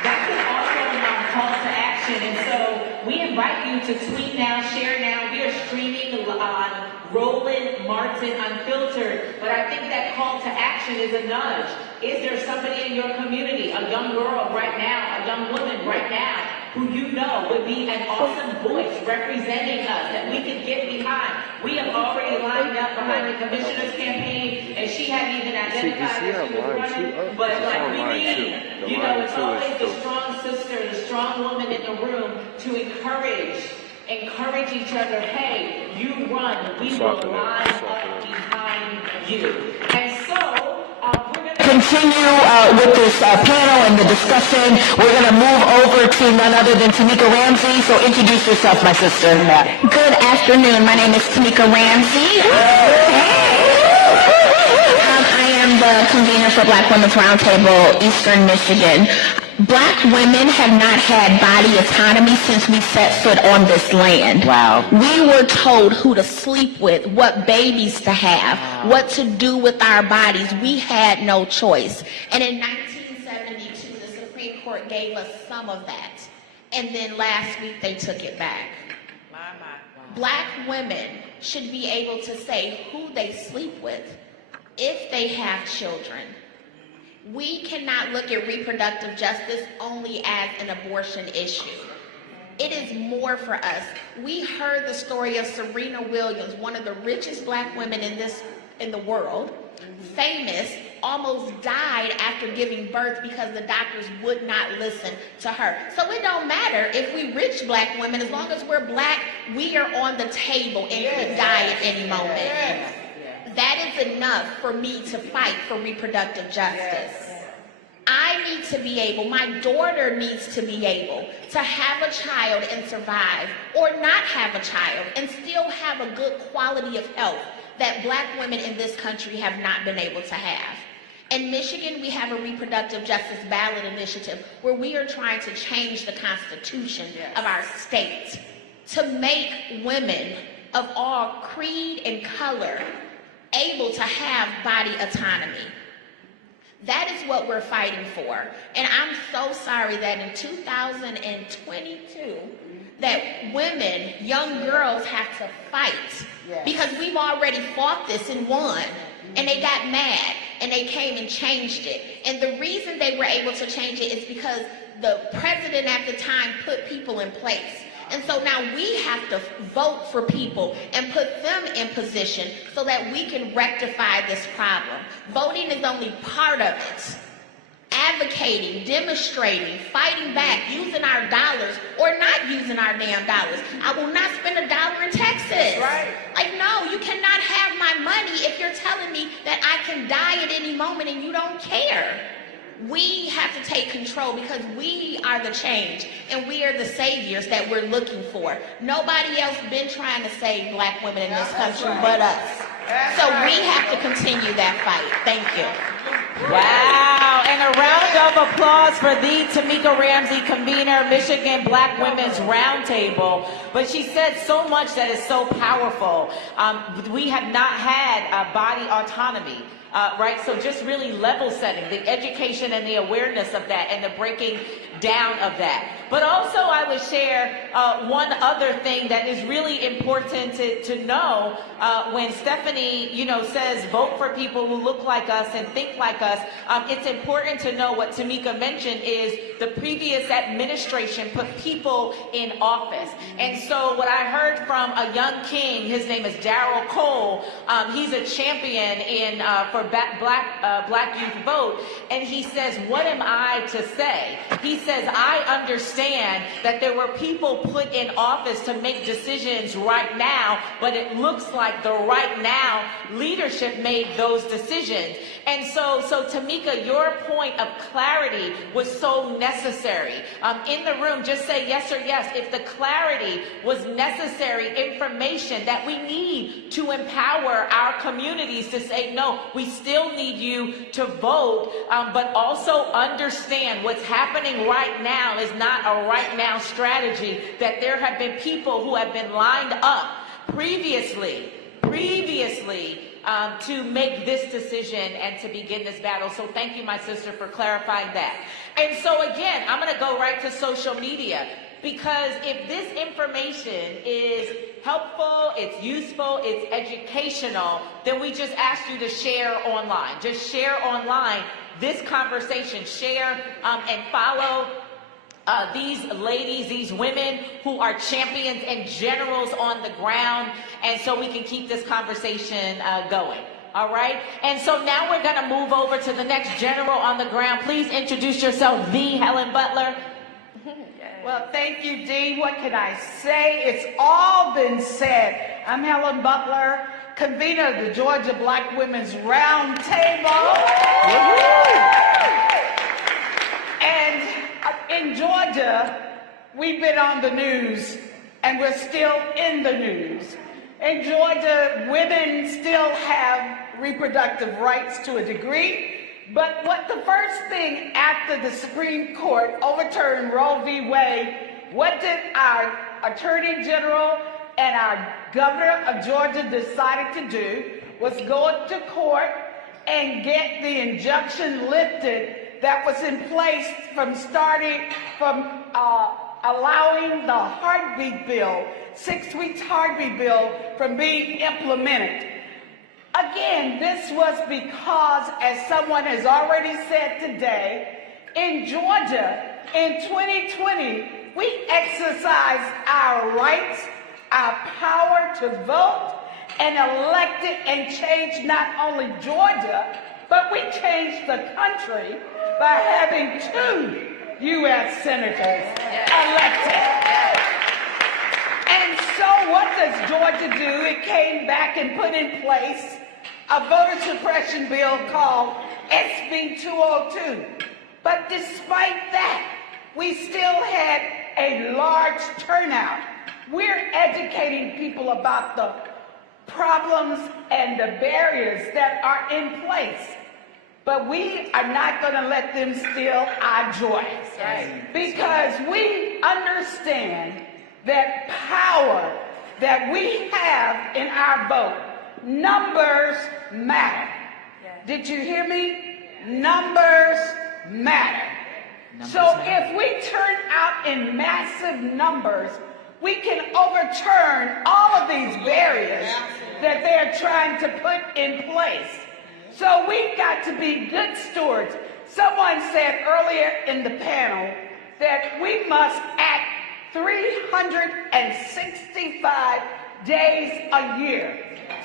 That's an awesome call to action. And so we invite you to tweet now, share now. We are streaming on Roland Martin Unfiltered. But I think that call to action is a nudge. Is there somebody in your community, a young girl right now, a young woman right now, who you know would be an awesome voice representing us that we could get behind? We have already lined up behind the commissioner's campaign, and she hadn't even identified that she was running. But like we need, you know, it's always the strong sister, the strong woman in the room to encourage each other. Hey, you run, we will line up behind you. And so we're going to continue with this panel and the discussion. We're going to move over to none other than Tamika Ramsey. So introduce yourself, my sister. Good afternoon. My name is Tamika Ramsey. I am the convener for Black Women's Roundtable, Eastern Michigan. Black women have not had body autonomy since we set foot on this land. Wow. We were told who to sleep with, what babies to have, what to do with our bodies. We had no choice. And in 1972, the Supreme Court gave us some of that. And then last week, they took it back. Black women should be able to say who they sleep with if they have children. We cannot look at reproductive justice only as an abortion issue. It is more for us. We heard the story of Serena Williams, one of the richest Black women in the world, famous, almost died after giving birth because the doctors would not listen to her. So it don't matter if we rich Black women, as long as we're Black, we are on the table and could die at any moment. That is enough for me to fight for reproductive justice. I need to be able, my daughter needs to be able to have a child and survive, or not have a child and still have a good quality of health. that Black women in this country have not been able to have. In Michigan, we have a reproductive justice ballot initiative where we are trying to change the constitution of our state to make women of all creed and color able to have body autonomy. That is what we're fighting for. And I'm so sorry that in 2022, that women, young girls have to fight because we've already fought this and won. And they got mad and they came and changed it. And the reason they were able to change it is because the president at the time put people in place. And so now we have to vote for people and put them in position so that we can rectify this problem. Voting is only part of it. Advocating, demonstrating, fighting back, using our dollars or not using our damn dollars. I will not spend $1 in Texas. Right. Like, no, you cannot have my money if you're telling me that I can die at any moment and you don't care. We have to take control because we are the change and we are the saviors that we're looking for. Nobody else been trying to save Black women in this country but us. So we have to continue that fight. Thank you. Wow, and a round of applause for the Tamika Ramsey, convener, Michigan Black Women's Roundtable. But she said so much that is so powerful. We have not had body autonomy. Right, so just really level setting, the education and the awareness of that and the breaking down of that. But also I would share one other thing that is really important to know when Stephanie, says vote for people who look like us and think like us. It's important to know what Tamika mentioned is the previous administration put people in office. And so what I heard from a young king, his name is Darryl Cole, he's a champion for Black Youth Vote, and he says, what am I to say? He says, I understand that there were people put in office to make decisions right now, but it looks like the right now leadership made those decisions. And so Tamika, your point of clarity was so necessary. In the room, just say yes or yes. If the clarity was necessary information that we need to empower our communities to say, no, we still need you to vote, but also understand what's happening right now is not a right now strategy, that there have been people who have been lined up previously to make this decision and to begin this battle. So thank you, my sister, for clarifying that. And so again, I'm going to go right to social media, because if this information is helpful, it's useful, it's educational, then we just ask you to share online. Just share online this conversation. Share and follow these ladies, these women who are champions and generals on the ground, and so we can keep this conversation going. All right? And so now we're going to move over to the next general on the ground. Please introduce yourself, the Helen Butler. Well, thank you, Dee. What can I say? It's all been said. I'm Helen Butler, convener of the Georgia Black Women's Roundtable. And in Georgia, we've been on the news, and we're still in the news. In Georgia, women still have reproductive rights to a degree. But what the first thing after the Supreme Court overturned Roe v. Wade, what did our Attorney General and our Governor of Georgia decided to do was go to court and get the injunction lifted that was in place from allowing the heartbeat bill, 6 weeks heartbeat bill, from being implemented. Again, this was because, as someone has already said today, in Georgia, in 2020, we exercised our rights, our power to vote, and elected and changed not only Georgia, but we changed the country by having 2 U.S. senators elected. And so what does Georgia do? It came back and put in place a voter suppression bill called SB 202. But despite that, we still had a large turnout. We're educating people about the problems and the barriers that are in place. But we are not going to let them steal our joy. Because we understand that power that we have in our vote, numbers matter. Did you hear me? Numbers matter. So if we turn out in massive numbers, we can overturn all of these barriers that they're trying to put in place. So we've got to be good stewards. Someone said earlier in the panel that we must act 365 days a year.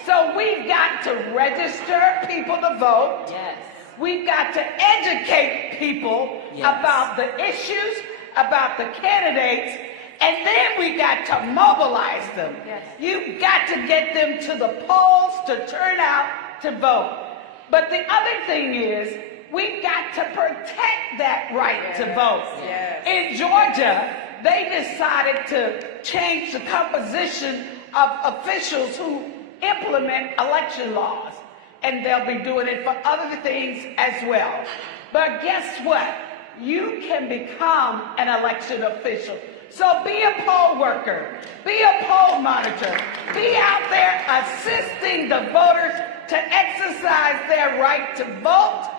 So we've got to register people to vote. Yes. We've got to educate people about the issues, about the candidates, and then we got to mobilize them. Yes. You've got to get them to the polls to turn out to vote. But the other thing is, we've got to protect that right to vote. Yes. In Georgia, they decided to change the composition of officials who implement election laws. And they'll be doing it for other things as well. But guess what? You can become an election official. So be a poll worker, be a poll monitor, be out there assisting the voters to exercise their right to vote.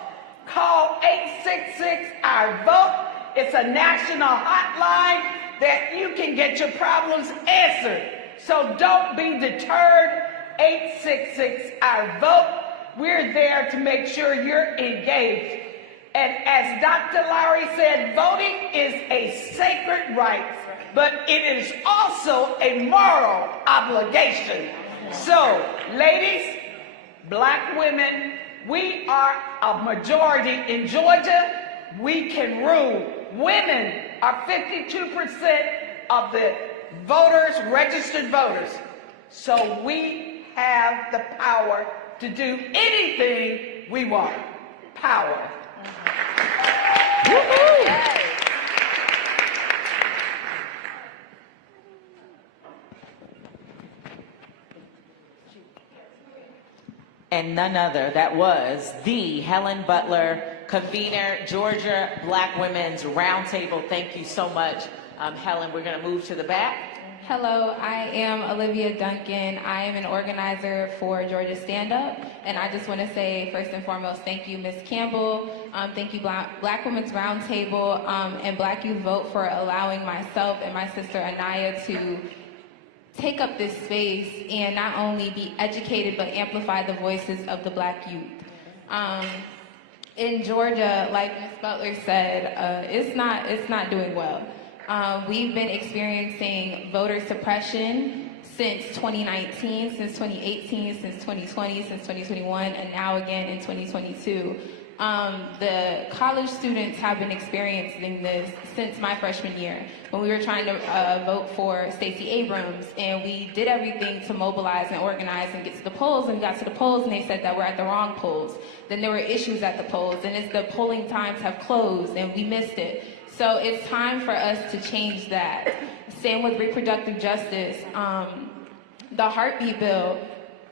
Call 866-OUR-VOTE. It's a national hotline that you can get your problems answered. So don't be deterred. 866-OUR-VOTE. We're there to make sure you're engaged. And as Dr. Lowry said, voting is a sacred right, but it is also a moral obligation. So, ladies, black women, we are a majority in Georgia. We can rule. Women are 52% of the voters, registered voters. So we have the power to do anything we want. Power. And none other, that was the Helen Butler, convener, Georgia Black Women's Roundtable. Thank you so much, Helen. We're going to move to the back. Hello, I am Olivia Duncan. I am an organizer for Georgia Stand Up, and I just want to say, first and foremost, thank you, Ms. Campbell. Thank you, Black Women's Roundtable, and Black Youth Vote for allowing myself and my sister Anaya to take up this space and not only be educated, but amplify the voices of the Black youth. In Georgia, like Ms. Butler said, it's not doing well. We've been experiencing voter suppression since 2019, since 2018, since 2020, since 2021, and now again in 2022. The college students have been experiencing this since my freshman year, when we were trying to vote for Stacey Abrams, and we did everything to mobilize and organize and get to the polls, and we got to the polls and they said that we're at the wrong polls. Then there were issues at the polls, and it's the polling times have closed and we missed it. So it's time for us to change that. Same with reproductive justice. The heartbeat bill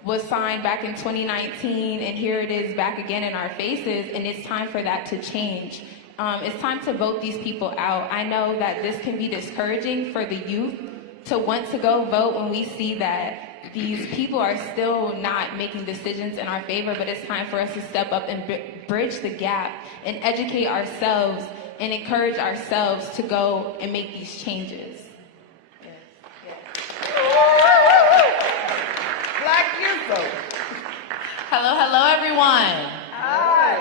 was signed back in 2019, and here it is back again in our faces, and it's time for that to change. It's time to vote these people out. I know that this can be discouraging for the youth to want to go vote when we see that these people are still not making decisions in our favor, but it's time for us to step up and bridge the gap and educate ourselves and encourage ourselves to go and make these changes. Black Youth Vote. Hello, everyone. Hi.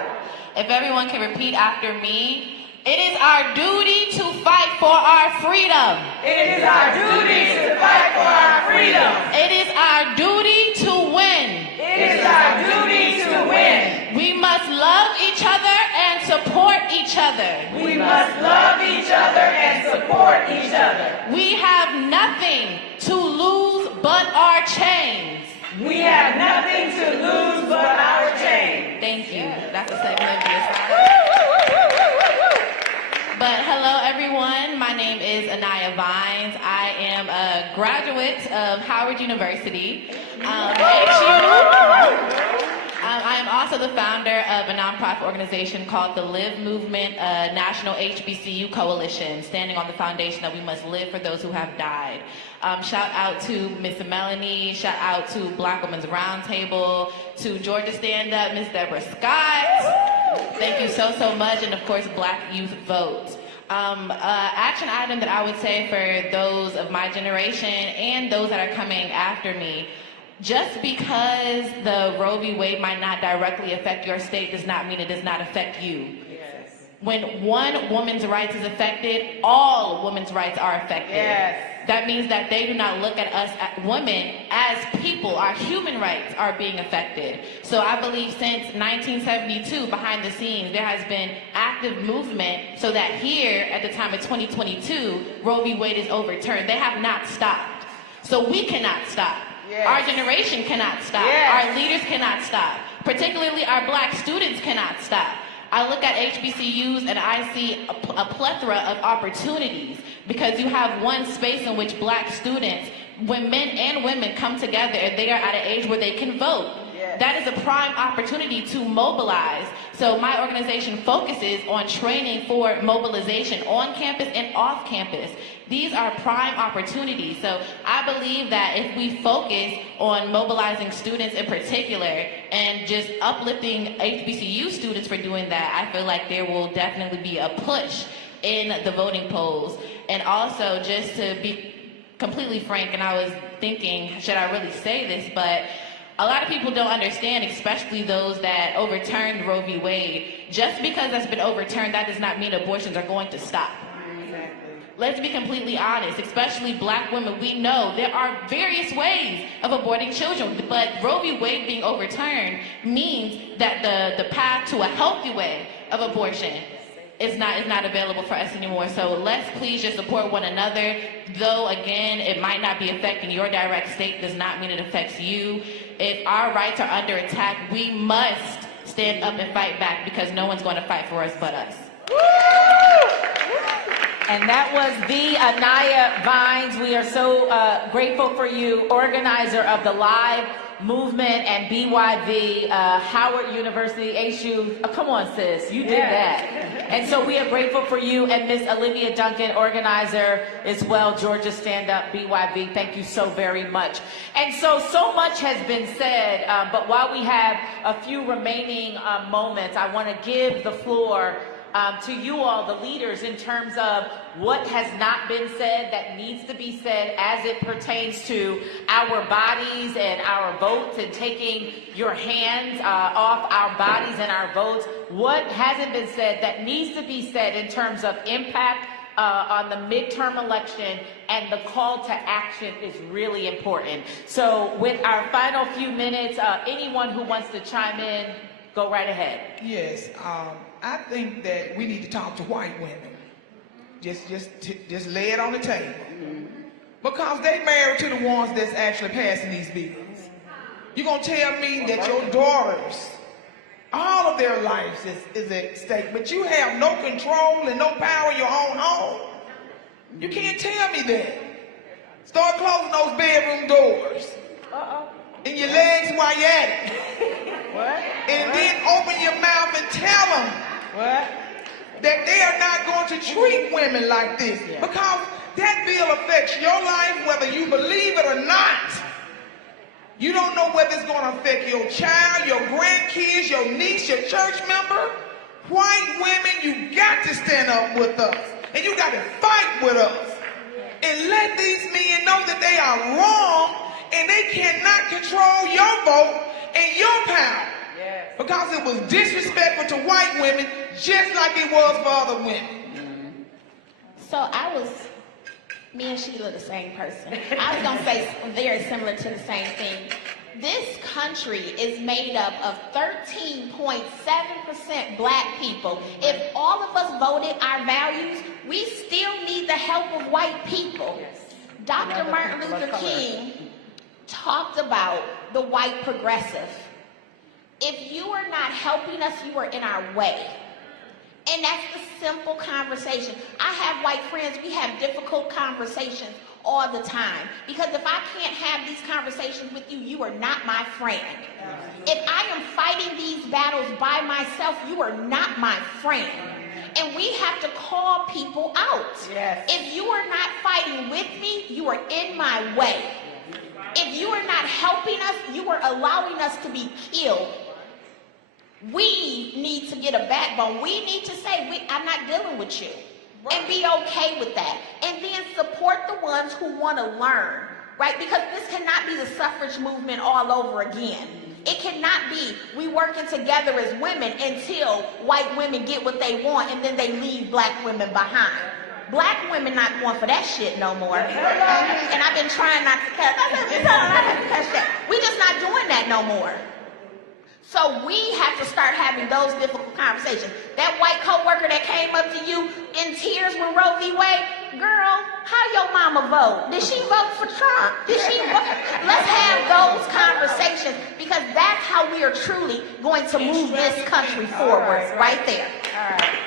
If everyone can repeat after me, it is our duty to fight for our freedom. It is our duty to fight for our freedom. It is our duty to win. It is our duty to win. We must love each other and support each other. We must love each other and support each other. We have nothing to lose but our chains. We have nothing to lose but our chains. Thank you. That's a segment of this. But hello, everyone. My name is Anaya Vines. I am a graduate of Howard University. I am also the founder of a nonprofit organization called the Live Movement, a national HBCU coalition, standing on the foundation that we must live for those who have died. Shout out to Miss Melanie, shout out to Black Women's Roundtable, to Georgia Stand Up, Miss Deborah Scott. Thank you so much, and of course, Black Youth Vote. Action item that I would say for those of my generation and those that are coming after me, just because the Roe v. Wade might not directly affect your state does not mean it does not affect you. Yes. When one woman's rights is affected, all women's rights are affected. Yes. That means that they do not look at us, women, as people. Our human rights are being affected. So I believe since 1972, behind the scenes, there has been active movement so that here, at the time of 2022, Roe v. Wade is overturned. They have not stopped. So we cannot stop. Yes. Our generation cannot stop. Yes. Our leaders cannot stop. Particularly our Black students cannot stop. I look at HBCUs and I see a plethora of opportunities because you have one space in which Black students, when men and women come together and they are at an age where they can vote. Yes. That is a prime opportunity to mobilize. So my organization focuses on training for mobilization on campus and off campus. These are prime opportunities. So I believe that if we focus on mobilizing students in particular and just uplifting HBCU students for doing that, I feel like there will definitely be a push in the voting polls. And also, just to be completely frank, and I was thinking, should I really say this, but a lot of people don't understand, especially those that overturned Roe v. Wade. Just because that's been overturned, that does not mean abortions are going to stop. Let's be completely honest, especially Black women. We know there are various ways of aborting children, but Roe v. Wade being overturned means that the path to a healthy way of abortion is not available for us anymore. So let's please just support one another. Though, again, it might not be affecting your direct state, does not mean it affects you. If our rights are under attack, we must stand up and fight back because no one's going to fight for us but us. And that was the Anaya Vines. We are so grateful for you, organizer of the Live Movement and BYV, Howard University, HU. Oh, come on, sis, you did that. And so we are grateful for you and Miss Olivia Duncan, organizer as well, Georgia Stand Up, BYV. Thank you so very much. And so much has been said, but while we have a few remaining moments, I want to give the floor to you all, the leaders, in terms of what has not been said that needs to be said as it pertains to our bodies and our votes and taking your hands off our bodies and our votes. What hasn't been said that needs to be said in terms of impact on the midterm election, and the call to action is really important. So with our final few minutes, anyone who wants to chime in, go right ahead. Yes, I think that we need to talk to white women. Just lay it on the table. Because they married to the ones that's actually passing these bills. You're going to tell me that your daughters, all of their lives is at stake, but you have no control and no power in your own home? You can't tell me that. Start closing those bedroom doors. And your legs while you're at it. What? And then open your mouth and tell them that they are not going to treat women like this. Because that bill affects your life whether you believe it or not. You don't know whether it's going to affect your child, your grandkids, your niece, your church member. White women, you got to stand up with us. And you got to fight with us. And let these men know that they are wrong and they cannot control your vote and your power. Because it was disrespectful to white women just like it was for other women. So me and Sheila the same person. I was going to say very similar to the same thing. This country is made up of 13.7% Black people. If all of us voted our values, we still need the help of white people. Dr. Martin Luther King talked about the white progressive. If you are not helping us, you are in our way. And that's the simple conversation. I have white friends, we have difficult conversations all the time. Because if I can't have these conversations with you, you are not my friend. If I am fighting these battles by myself, you are not my friend. And we have to call people out. Yes. If you are not fighting with me, you are in my way. If you are not helping us, you are allowing us to be killed. We need to get a backbone. We need to say, I'm not dealing with you. And be okay with that. And then support the ones who want to learn, right? Because this cannot be the suffrage movement all over again. It cannot be we working together as women until white women get what they want and then they leave black women behind. Black women not going for that shit no more. And I've been trying not to cuss. We just not doing that no more. So we have to start having those difficult conversations. That white coworker that came up to you in tears when Roe v. Wade, girl, how your mama vote? Did she vote for Trump? Did she vote? Let's have those conversations because that's how we are truly going to move this country forward, right there. All right.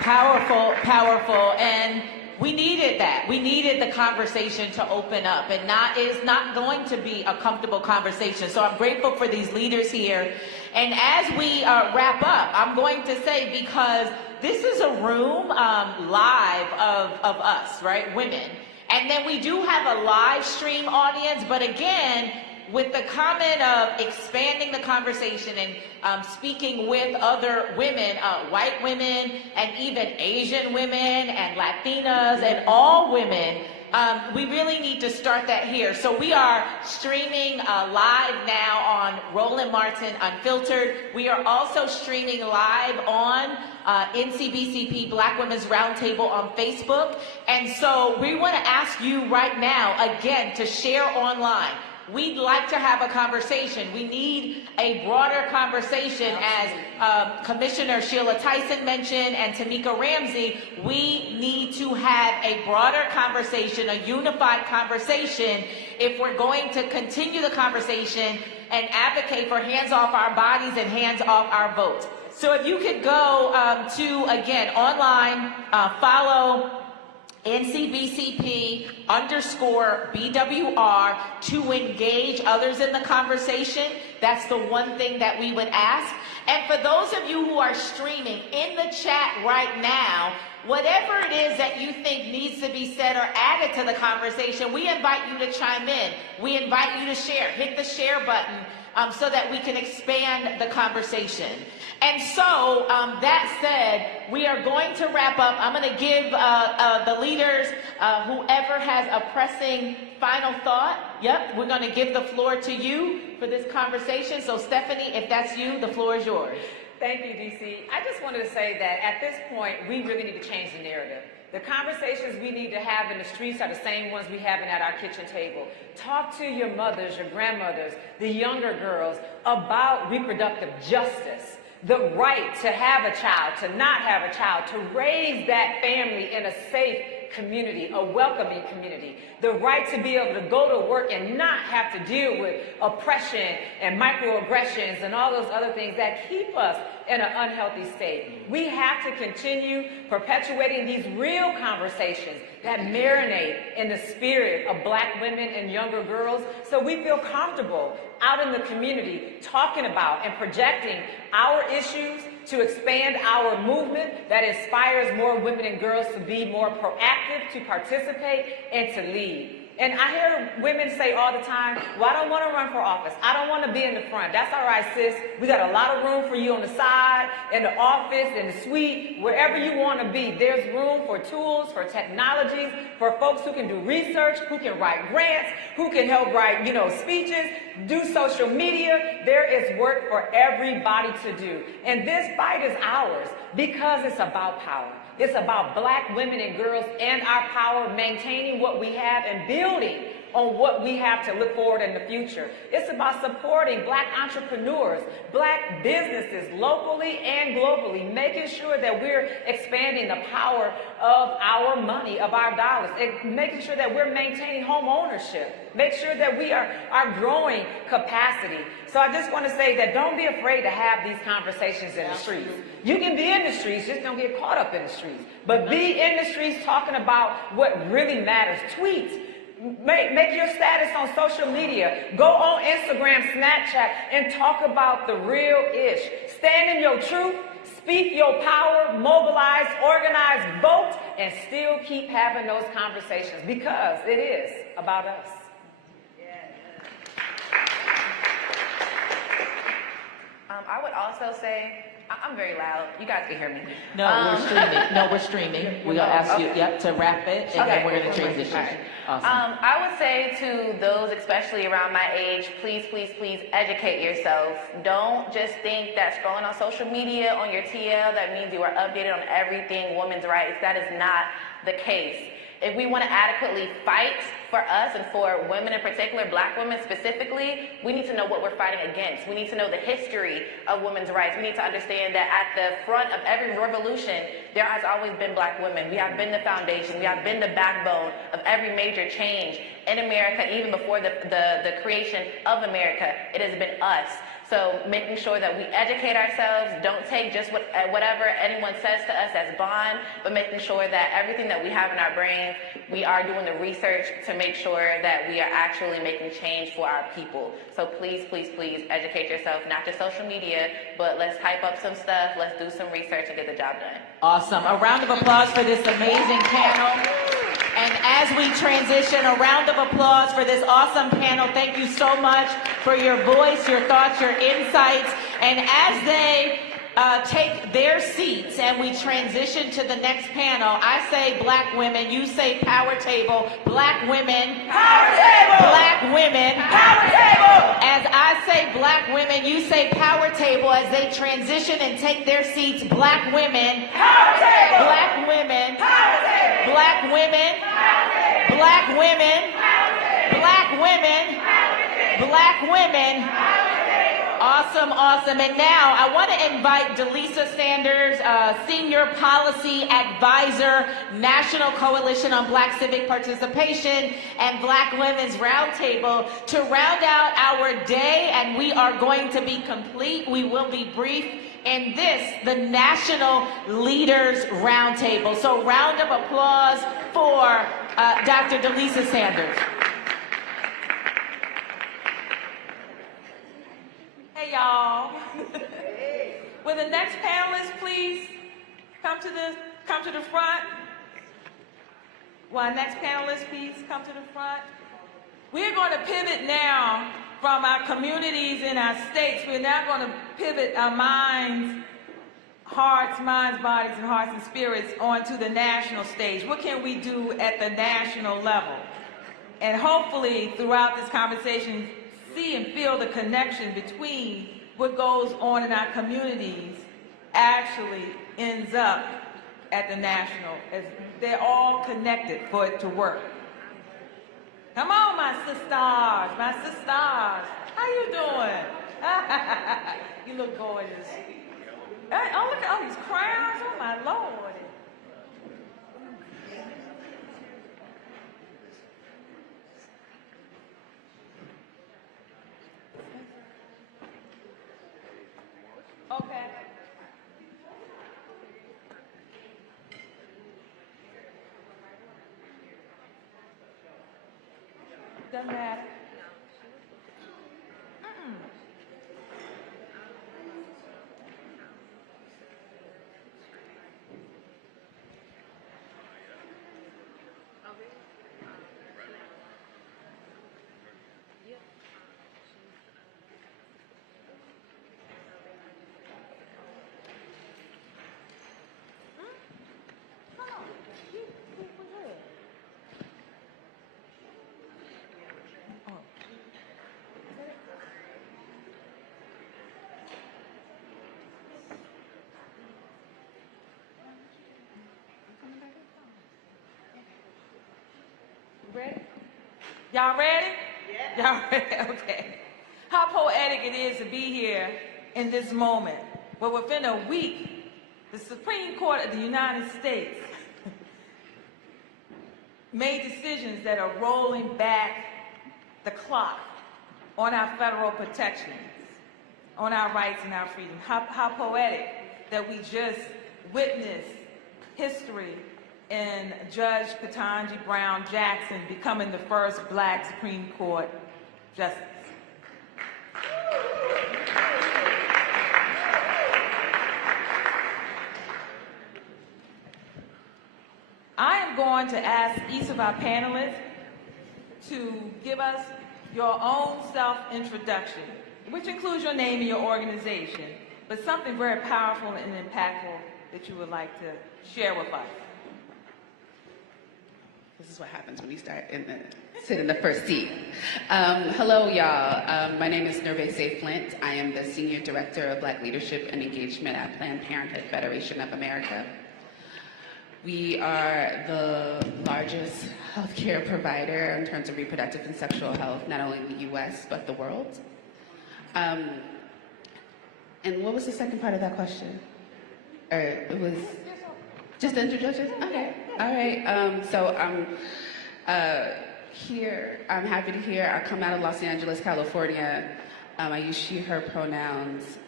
Powerful, powerful, and we needed that. We needed the conversation to open up, and it's not going to be a comfortable conversation. So I'm grateful for these leaders here. And as we wrap up, I'm going to say, because this is a room live of us, right, women. And then we do have a live stream audience, but again, with the comment of expanding the conversation and speaking with other women, white women, and even Asian women, and Latinas, and all women, we really need to start that here. So we are streaming live now on Roland Martin Unfiltered. We are also streaming live on NCBCP Black Women's Roundtable on Facebook. And so we want to ask you right now, again, to share online. We'd like to have a conversation. We need a broader conversation, as Commissioner Sheila Tyson mentioned and Tamika Ramsey. We need to have a broader conversation, a unified conversation, if we're going to continue the conversation and advocate for hands off our bodies and hands off our votes. So if you could go to, again, online, follow NCBCP_BWR to engage others in the conversation. That's the one thing that we would ask. And for those of you who are streaming, in the chat right now, whatever it is that you think needs to be said or added to the conversation, we invite you to chime in. We invite you to share. Hit the share button so that we can expand the conversation. And so, that said, we are going to wrap up. I'm going to give the leaders, whoever has a pressing final thought. Yep, we're going to give the floor to you for this conversation. So, Stephanie, if that's you, the floor is yours. Thank you, DC. I just wanted to say that at this point, we really need to change the narrative. The conversations we need to have in the streets are the same ones we have at our kitchen table. Talk to your mothers, your grandmothers, the younger girls about reproductive justice. The right to have a child, to not have a child, to raise that family in a safe community, a welcoming community. The right to be able to go to work and not have to deal with oppression and microaggressions and all those other things that keep us in an unhealthy state. We have to continue perpetuating these real conversations that marinate in the spirit of Black women and younger girls, so we feel comfortable out in the community talking about and projecting our issues to expand our movement that inspires more women and girls to be more proactive, to participate, and to lead. And I hear women say all the time, well, I don't want to run for office. I don't want to be in the front. That's all right, sis. We got a lot of room for you on the side, in the office, in the suite, wherever you want to be. There's room for tools, for technologies, for folks who can do research, who can write grants, who can help write, speeches, do social media. There is work for everybody to do. And this fight is ours because it's about power. It's about Black women and girls and our power, maintaining what we have and building on what we have to look forward in the future. It's about supporting Black entrepreneurs, Black businesses locally and globally, making sure that we're expanding the power of our money, of our dollars, and making sure that we're maintaining home ownership, make sure that we are growing capacity. So I just want to say that don't be afraid to have these conversations in the streets. You can be in the streets, just don't get caught up in the streets. But be in the streets talking about what really matters. Tweet. Make your status on social media. Go on Instagram, Snapchat, and talk about the real ish. Stand in your truth, speak your power, mobilize, organize, vote, and still keep having those conversations because it is about us. I would also say, I'm very loud. You guys can hear me. No, we're streaming. No, we're streaming. We're going to ask you to wrap it, and then we're going to transition. Right. Awesome. I would say to those, especially around my age, please, please, please educate yourself. Don't just think that scrolling on social media on your TL, that means you are updated on everything women's rights. That is not the case. If we want to adequately fight for us and for women in particular, Black women specifically, we need to know what we're fighting against. We need to know the history of women's rights. We need to understand that at the front of every revolution, there has always been Black women. We have been the foundation. We have been the backbone of every major change in America, even before the creation of America. It has been us. So making sure that we educate ourselves, don't take just whatever anyone says to us as bond, but making sure that everything that we have in our brains, we are doing the research to make sure that we are actually making change for our people. So please, please, please educate yourself, not just social media, but let's hype up some stuff, let's do some research and get the job done. Awesome. A round of applause for this amazing panel. And as we transition, a round of applause for this awesome panel. Thank you so much for your voice, your thoughts, your insights. And as they take their seats and we transition to the next panel, I say Black women, you say power table. Black women, power table. Black women, power table. As I say Black women, you say power table. As they transition and take their seats, Black women, power table. Black women, power table. Black women, power table. Black women, power table. Black women, power table. Black women, power table. Awesome, awesome. And now I want to invite Delisa Sanders, Senior Policy Advisor, National Coalition on Black Civic Participation and Black Women's Roundtable, to round out our day, and we are going to be complete. We will be brief in this, the National Leaders Roundtable. So round of applause for Dr. Delisa Sanders. Hey, y'all. Will the next panelists please come to the front? Will our next panelists please come to the front? We're going to pivot now from our communities in our states. We're now going to pivot our minds, bodies, and hearts and spirits onto the national stage. What can we do at the national level? And hopefully throughout this conversation, see and feel the connection between what goes on in our communities actually ends up at the national, as they're all connected for it to work. Come on, my sisters, my sisters. How you doing? You look gorgeous. Oh, look at all these crowns. Oh, my Lord. Okay. Doesn't matter. Oh, Y'all ready? Yeah. Y'all ready? Okay. How poetic it is to be here in this moment, where within a week, the Supreme Court of the United States made decisions that are rolling back the clock on our federal protections, on our rights and our freedom. How poetic that we just witnessed history in Judge Ketanji Brown Jackson becoming the first Black Supreme Court justice. I am going to ask each of our panelists to give us your own self-introduction, which includes your name and your organization, but something very powerful and impactful that you would like to share with us. This is what happens when you sit in the first seat. Hello, y'all. My name is Nerve Say Flint. I am the Senior Director of Black Leadership and Engagement at Planned Parenthood Federation of America. We are the largest healthcare provider in terms of reproductive and sexual health, not only in the U.S., but the world. And what was the second part of that question? Or it was just the introduction? Okay, all right. So I'm here, I'm happy to hear. I come out of Los Angeles, California. I use she, her pronouns.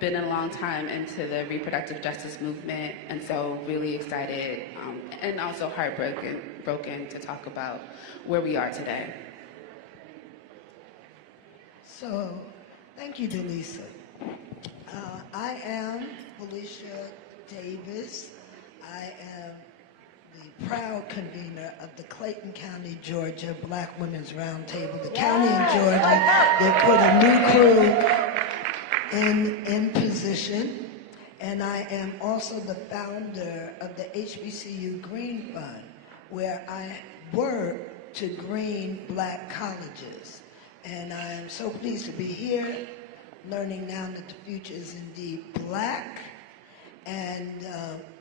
Been a long time into the reproductive justice movement, and so really excited and also heartbroken to talk about where we are today. So, thank you, Delisa. I am Felicia Davis. I am the proud convener of the Clayton County, Georgia Black Women's Roundtable, the county in Georgia that put a new crew in position. And I am also the founder of the HBCU Green Fund, where I work to green Black colleges. And I'm so pleased to be here, learning now that the future is indeed Black, and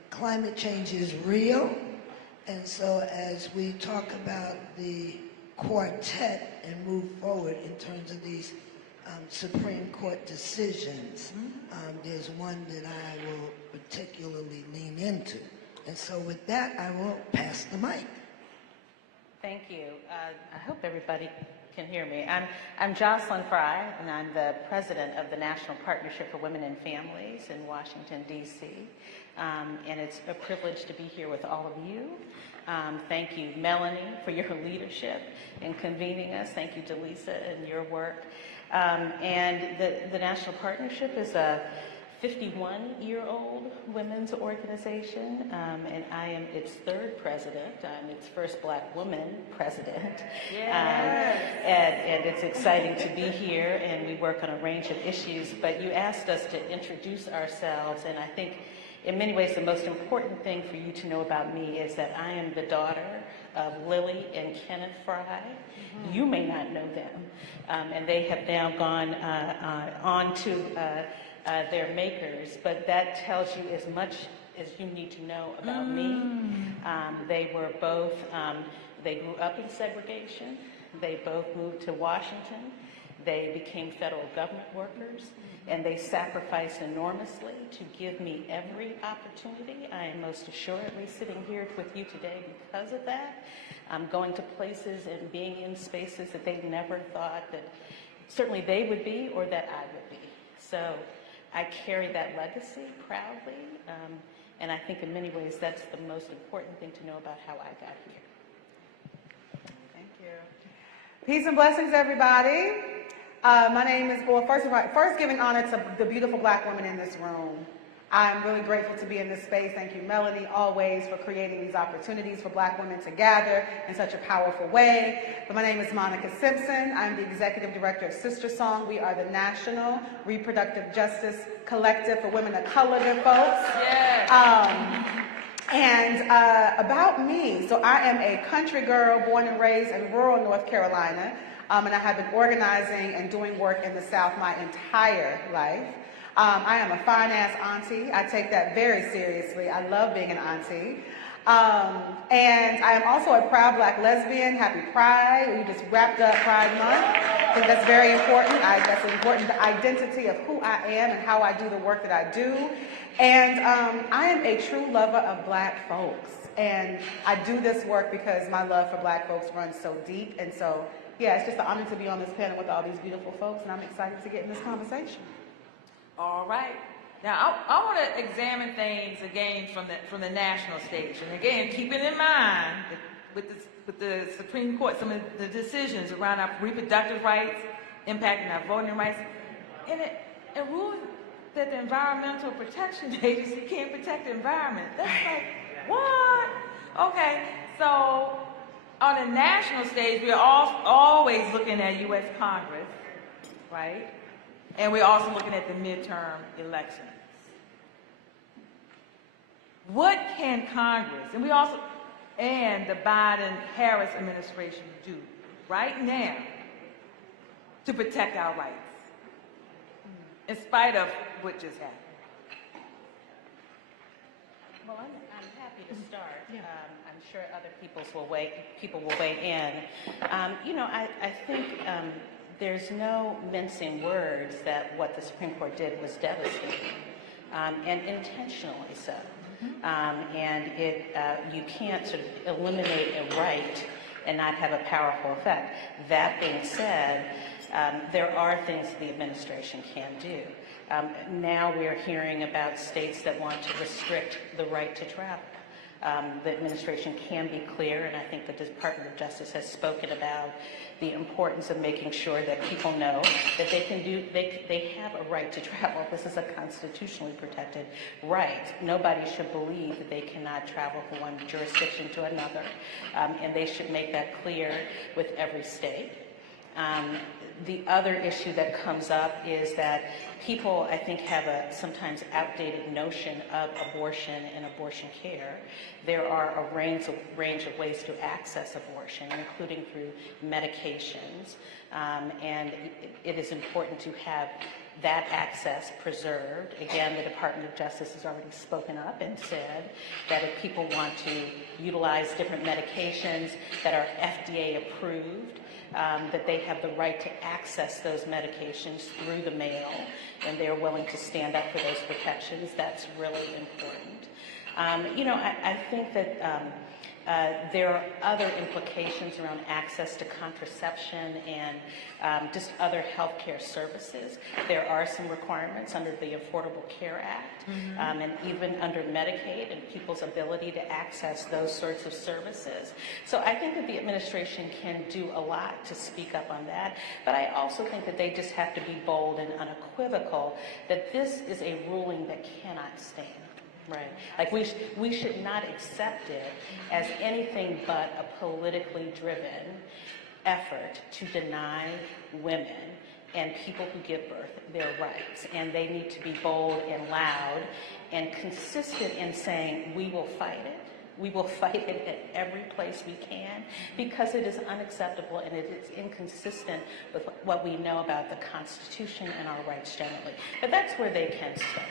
climate change is real. And so as we talk about the quartet and move forward in terms of these Supreme Court decisions, there's one that I will particularly lean into. And so with that, I will pass the mic. Thank you. I hope everybody can hear me. I'm Jocelyn Fry, and I'm the president of the National Partnership for Women and Families in Washington, D.C. And it's a privilege to be here with all of you. Thank you, Melanie, for your leadership in convening us. Thank you, Delisa, and your work. And the National Partnership is a 51-year-old women's organization, and I am its third president. I'm its first Black woman president. Yes. And it's exciting to be here, and we work on a range of issues. But you asked us to introduce ourselves, and I think in many ways the most important thing for you to know about me is that I am the daughter of Lily and Kenneth Fry. Mm-hmm. You may not know them, and they have now gone on to their makers, but that tells you as much as you need to know about me. They were both, they grew up in segregation. They both moved to Washington. They became federal government workers, and they sacrificed enormously to give me every opportunity. I am most assuredly sitting here with you today because of that. I'm going to places and being in spaces that they never thought that certainly they would be or that I would be. So I carry that legacy proudly, and I think in many ways that's the most important thing to know about how I got here. Thank you. Peace and blessings, everybody. My name is, well, first giving honor to the beautiful Black women in this room. I'm really grateful to be in this space. Thank you, Melanie, always for creating these opportunities for Black women to gather in such a powerful way. But my name is Monica Simpson. I'm the Executive Director of Sister Song. We are the National Reproductive Justice Collective for Women of Color, good folks. Yes. About me, so I am a country girl born and raised in rural North Carolina, and I have been organizing and doing work in the South my entire life. I am a fine-ass auntie. I take that very seriously. I love being an auntie. And I am also a proud Black lesbian. Happy Pride. We just wrapped up Pride Month. I think that's very important. That's important, the identity of who I am and how I do the work that I do. And I am a true lover of Black folks. And I do this work because my love for Black folks runs so deep. And so, yeah, it's just an honor to be on this panel with all these beautiful folks, and I'm excited to get in this conversation. All right. Now, I want to examine things again from the national stage. And again, keeping in mind that with the Supreme Court, some of the decisions around our reproductive rights, impacting our voting rights, and it ruled that the Environmental Protection Agency can't protect the environment. That's like, what? Okay, so on a national stage, we're always looking at U.S. Congress, right? And we're also looking at the midterm elections. What can Congress and the Biden-Harris administration do right now to protect our rights, in spite of what just happened? Well, I'm happy to start. I'm sure other people will weigh in. You know, I think there's no mincing words that what the Supreme Court did was devastating, and intentionally so. And you can't sort of eliminate a right and not have a powerful effect. That being said, there are things the administration can do. Now we are hearing about states that want to restrict the right to travel. The administration can be clear, and I think the Department of Justice has spoken about the importance of making sure that people know that they have a right to travel. This is a constitutionally protected right. Nobody should believe that they cannot travel from one jurisdiction to another, and they should make that clear with every state. The other issue that comes up is that people, I think, have a sometimes outdated notion of abortion and abortion care. There are a range of ways to access abortion, including through medications, and it is important to have that access preserved. Again, the Department of Justice has already spoken up and said that if people want to utilize different medications that are FDA approved, that they have the right to access those medications through the mail, and they're willing to stand up for those protections. That's really important. You know, I think that there are other implications around access to contraception and just other healthcare services. There are some requirements under the Affordable Care Act, and even under Medicaid and people's ability to access those sorts of services. So I think that the administration can do a lot to speak up on that, but I also think that they just have to be bold and unequivocal that this is a ruling that cannot stand. Right. Like we should not accept it as anything but a politically driven effort to deny women and people who give birth their rights. And they need to be bold and loud and consistent in saying, we will fight it. We will fight it at every place we can, because it is unacceptable and it is inconsistent with what we know about the Constitution and our rights generally. But that's where they can start.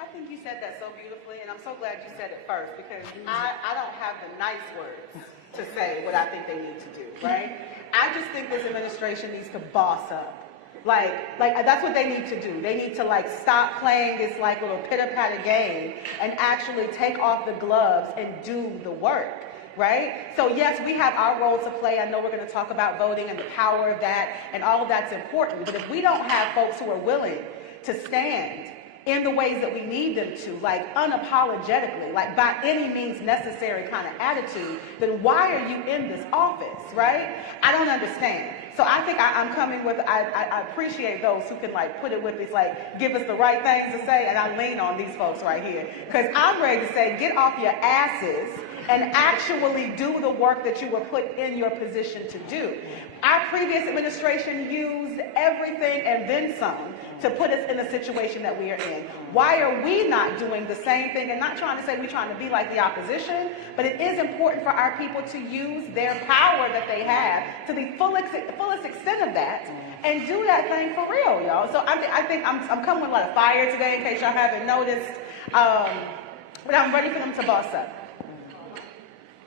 I think you said that so beautifully, and I'm so glad you said it first, because I don't have the nice words to say what I think they need to do, right? I just think this administration needs to boss up. Like that's what they need to do. They need to stop playing this little pitter-patter game and actually take off the gloves and do the work, right? So yes, we have our role to play. I know we're going to talk about voting and the power of that, and all of that's important. But if we don't have folks who are willing to stand in the ways that we need them to, unapologetically, by any means necessary kind of attitude, then why are you in this office, right? I don't understand. So I think I'm coming with, I appreciate those who can put it with this, give us the right things to say, and I lean on these folks right here. Because I'm ready to say, get off your asses and actually do the work that you were put in your position to do. Our previous administration used everything and then some to put us in the situation that we are in. Why are we not doing the same thing? And not trying to say we're trying to be like the opposition, but it is important for our people to use their power that they have to the fullest extent of that and do that thing for real, y'all. So I think I'm coming with a lot of fire today, in case y'all haven't noticed, but I'm ready for them to boss up.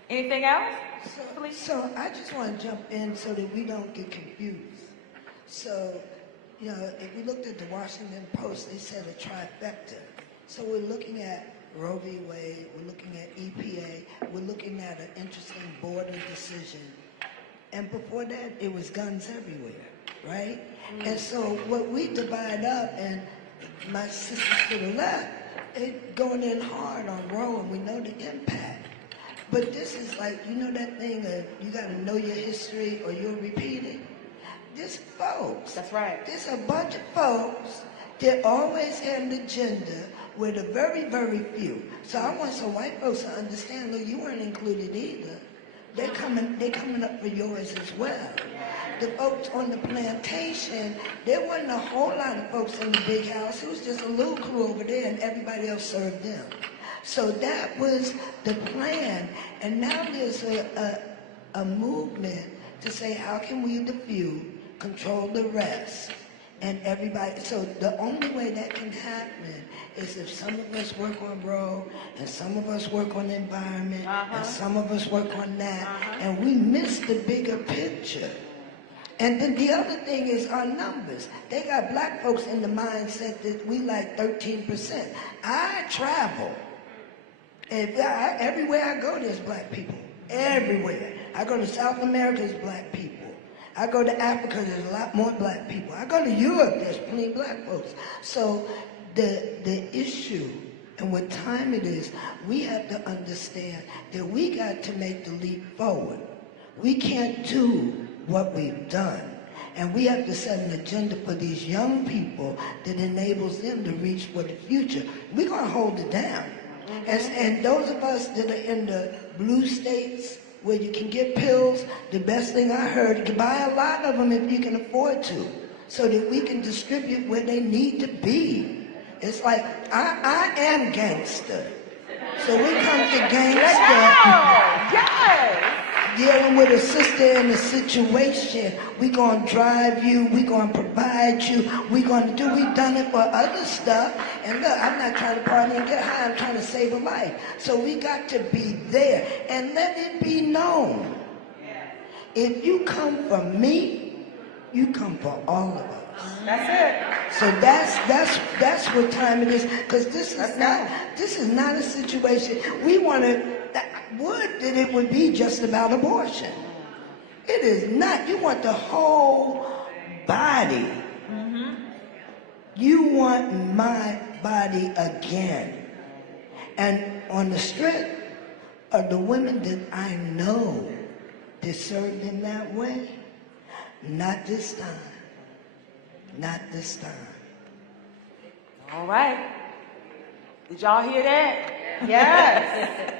Anything else? So I just want to jump in so that we don't get confused. So, you know, if we looked at the Washington Post, they said a trifecta. So we're looking at Roe v. Wade, we're looking at EPA, we're looking at an interesting border decision. And before that, it was guns everywhere, right? And so what we divide up, and my sisters to the left, they going in hard on Roe, and we know the impact. But this is like, you know that thing of you got to know your history or you'll repeat it? This folks. That's right. There's a bunch of folks that always had an agenda with a very, very few. So I want some white folks to understand, look, you weren't included either. They're coming up for yours as well. The folks on the plantation, there wasn't a whole lot of folks in the big house. It was just a little crew over there and everybody else served them. So that was the plan. And now there's a movement to say, how can we, the few, control the rest? And everybody, so the only way that can happen is if some of us work on Roe, and some of us work on the environment, and some of us work on that, and we miss the bigger picture. And then the other thing is our numbers. They got black folks in the mindset that we like 13%. I travel. And everywhere I go, there's black people. Everywhere. I go to South America, there's black people. I go to Africa, there's a lot more black people. I go to Europe, there's plenty of black folks. So the issue and what time it is, we have to understand that we got to make the leap forward. We can't do what we've done. And we have to set an agenda for these young people that enables them to reach for the future. We're going to hold it down. And those of us that are in the blue states where you can get pills, the best thing I heard, you can buy a lot of them if you can afford to, so that we can distribute where they need to be. It's like, I am gangster. So we come to gangster. Yes. Dealing with a sister in a situation, we gonna drive you, we gonna provide you, we gonna do, we've done it for other stuff. And look, I'm not trying to party and get high, I'm trying to save a life. So we got to be there and let it be known. If you come for me, you come for all of us. That's it. So that's what time it is, because this is not a situation we want to. Would that it would be just about abortion. It is not. You want the whole body. You want my body again. And on the strength of the women that I know that served in that way, not this time. Not this time. All right. Did y'all hear that? Yes.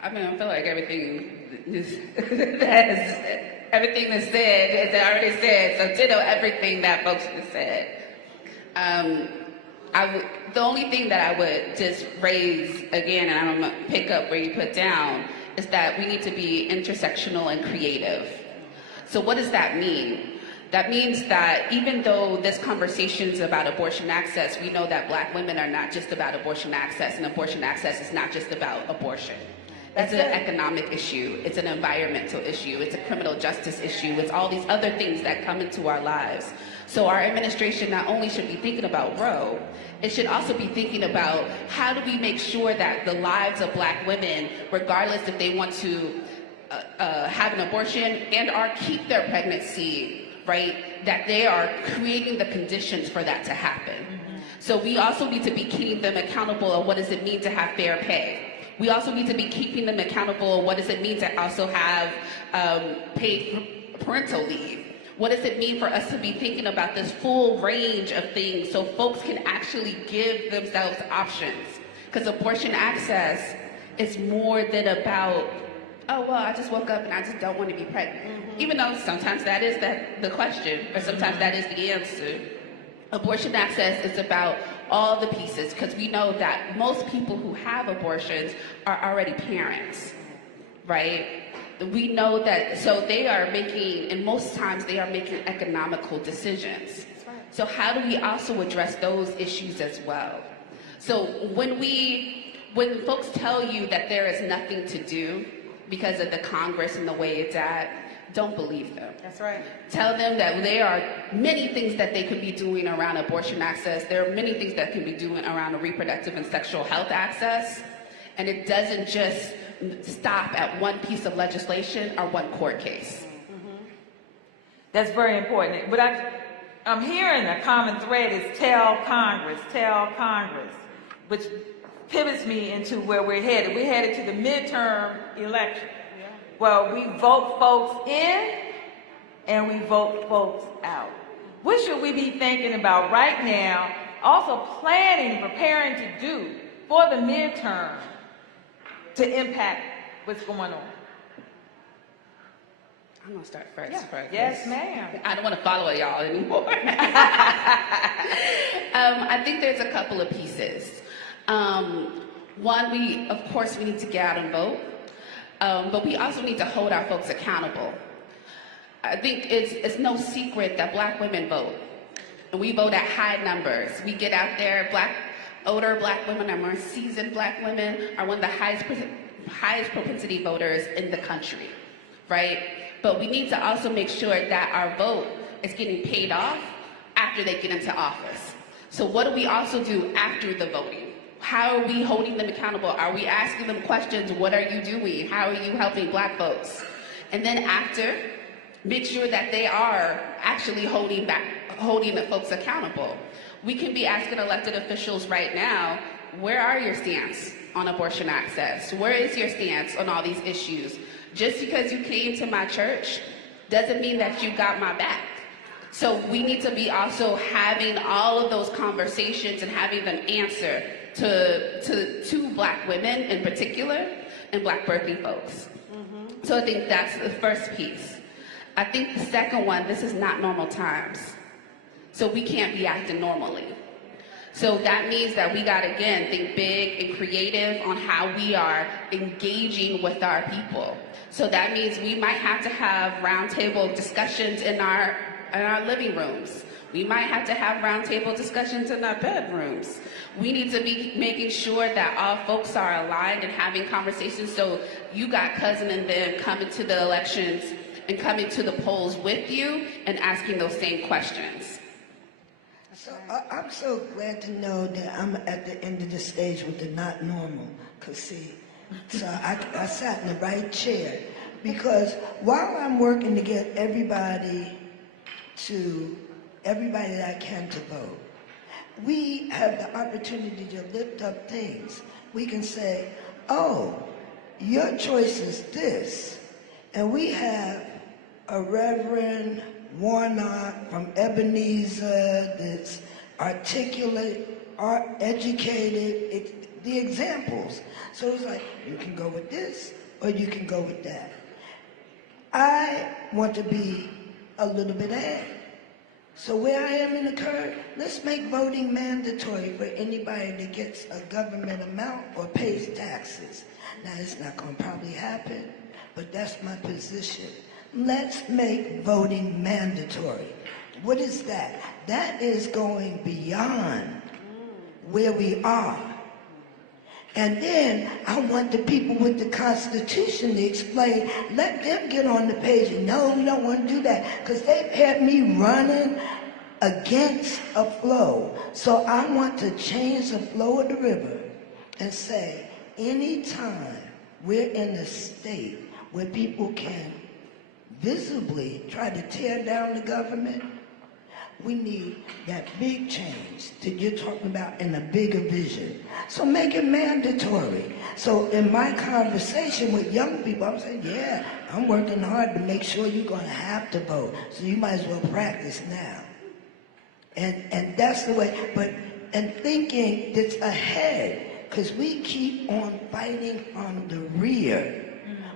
I mean, I feel like everything that's said is already said. So ditto everything that folks just said. The only thing that I would just raise again, and I'm gonna pick up where you put down, is that we need to be intersectional and creative. So what does that mean? That means that even though this conversation is about abortion access, we know that black women are not just about abortion access, and abortion access is not just about abortion. It's an economic issue, it's an environmental issue, it's a criminal justice issue, it's all these other things that come into our lives. So our administration not only should be thinking about Roe, it should also be thinking about how do we make sure that the lives of black women, regardless if they want to have an abortion and or keep their pregnancy, right, that they are creating the conditions for that to happen. So we also need to be keeping them accountable of what does it mean to have fair pay. We also need to be keeping them accountable of what does it mean to also have paid parental leave. What does it mean for us to be thinking about this full range of things so folks can actually give themselves options? Because abortion access is more than about, oh, well, I just woke up and I just don't want to be pregnant. Even though sometimes that is the question, or sometimes that is the answer. Abortion access is about all the pieces, because we know that most people who have abortions are already parents, right? We know that, so they are making, and most times they are making economical decisions. So how do we also address those issues as well? So when we when folks tell you that there is nothing to do because of the Congress and the way it's at, don't believe them. That's right. Tell them that there are many things that they could be doing around abortion access. There are many things that can be doing around reproductive and sexual health access. And it doesn't just stop at one piece of legislation or one court case. That's very important. But I'm hearing a common thread is tell Congress, which pivots me into where we're headed. We're headed to the midterm election. Well, we vote folks in and we vote folks out. What should we be thinking about right now? Also planning, preparing to do for the midterm to impact what's going on. I'm gonna start first. Yeah. Yes, ma'am. I don't want to follow y'all anymore. I think there's a couple of pieces. One, we need to get out and vote, but we also need to hold our folks accountable. I think it's no secret that Black women vote, and we vote at high numbers. We get out there. Older Black women, or more seasoned Black women, are one of the highest propensity voters in the country, right? But we need to also make sure that our vote is getting paid off after they get into office. So what do we also do after the voting? How are we holding them accountable? Are we asking them questions? What are you doing? How are you helping Black folks? And then after, make sure that they are actually holding the folks accountable. We can be asking elected officials right now, where are your stance on abortion access? Where is your stance on all these issues? Just because you came to my church doesn't mean that you got my back. So we need to be also having all of those conversations and having them answer to Black women in particular and Black birthing folks. So I think that's the first piece. I think the second one, this is not normal times. So we can't be acting normally. So that means that we got to, again, think big and creative on how we are engaging with our people. So that means we might have to have roundtable discussions in our living rooms. We might have to have roundtable discussions in our bedrooms. We need to be making sure that all folks are aligned and having conversations. So you got cousin and them coming to the elections and coming to the polls with you and asking those same questions. So I'm so glad to know that I'm at the end of the stage with the not normal. Because see, so I sat in the right chair. Because while I'm working to get everybody that I can to vote, we have the opportunity to lift up things. We can say, oh, your choice is this. And we have a Reverend Warnock from Ebenezer that's articulate, educated, the examples. So it's like, you can go with this or you can go with that. I want to be a little bit ahead. So where I am in the curve, let's make voting mandatory for anybody that gets a government amount or pays taxes. Now, it's not going to probably happen, but that's my position. Let's make voting mandatory. What is that? That is going beyond where we are. And then I want the people with the Constitution to explain, let them get on the page. No, we don't want to do that, because they've had me running against a flow. So I want to change the flow of the river and say, anytime we're in a state where people can visibly try to tear down the government, we need that big change that you're talking about in a bigger vision. So make it mandatory. So in my conversation with young people, I'm saying, yeah, I'm working hard to make sure you're going to have to vote. So you might as well practice now. And that's the way, and thinking that's ahead, because we keep on fighting on the rear.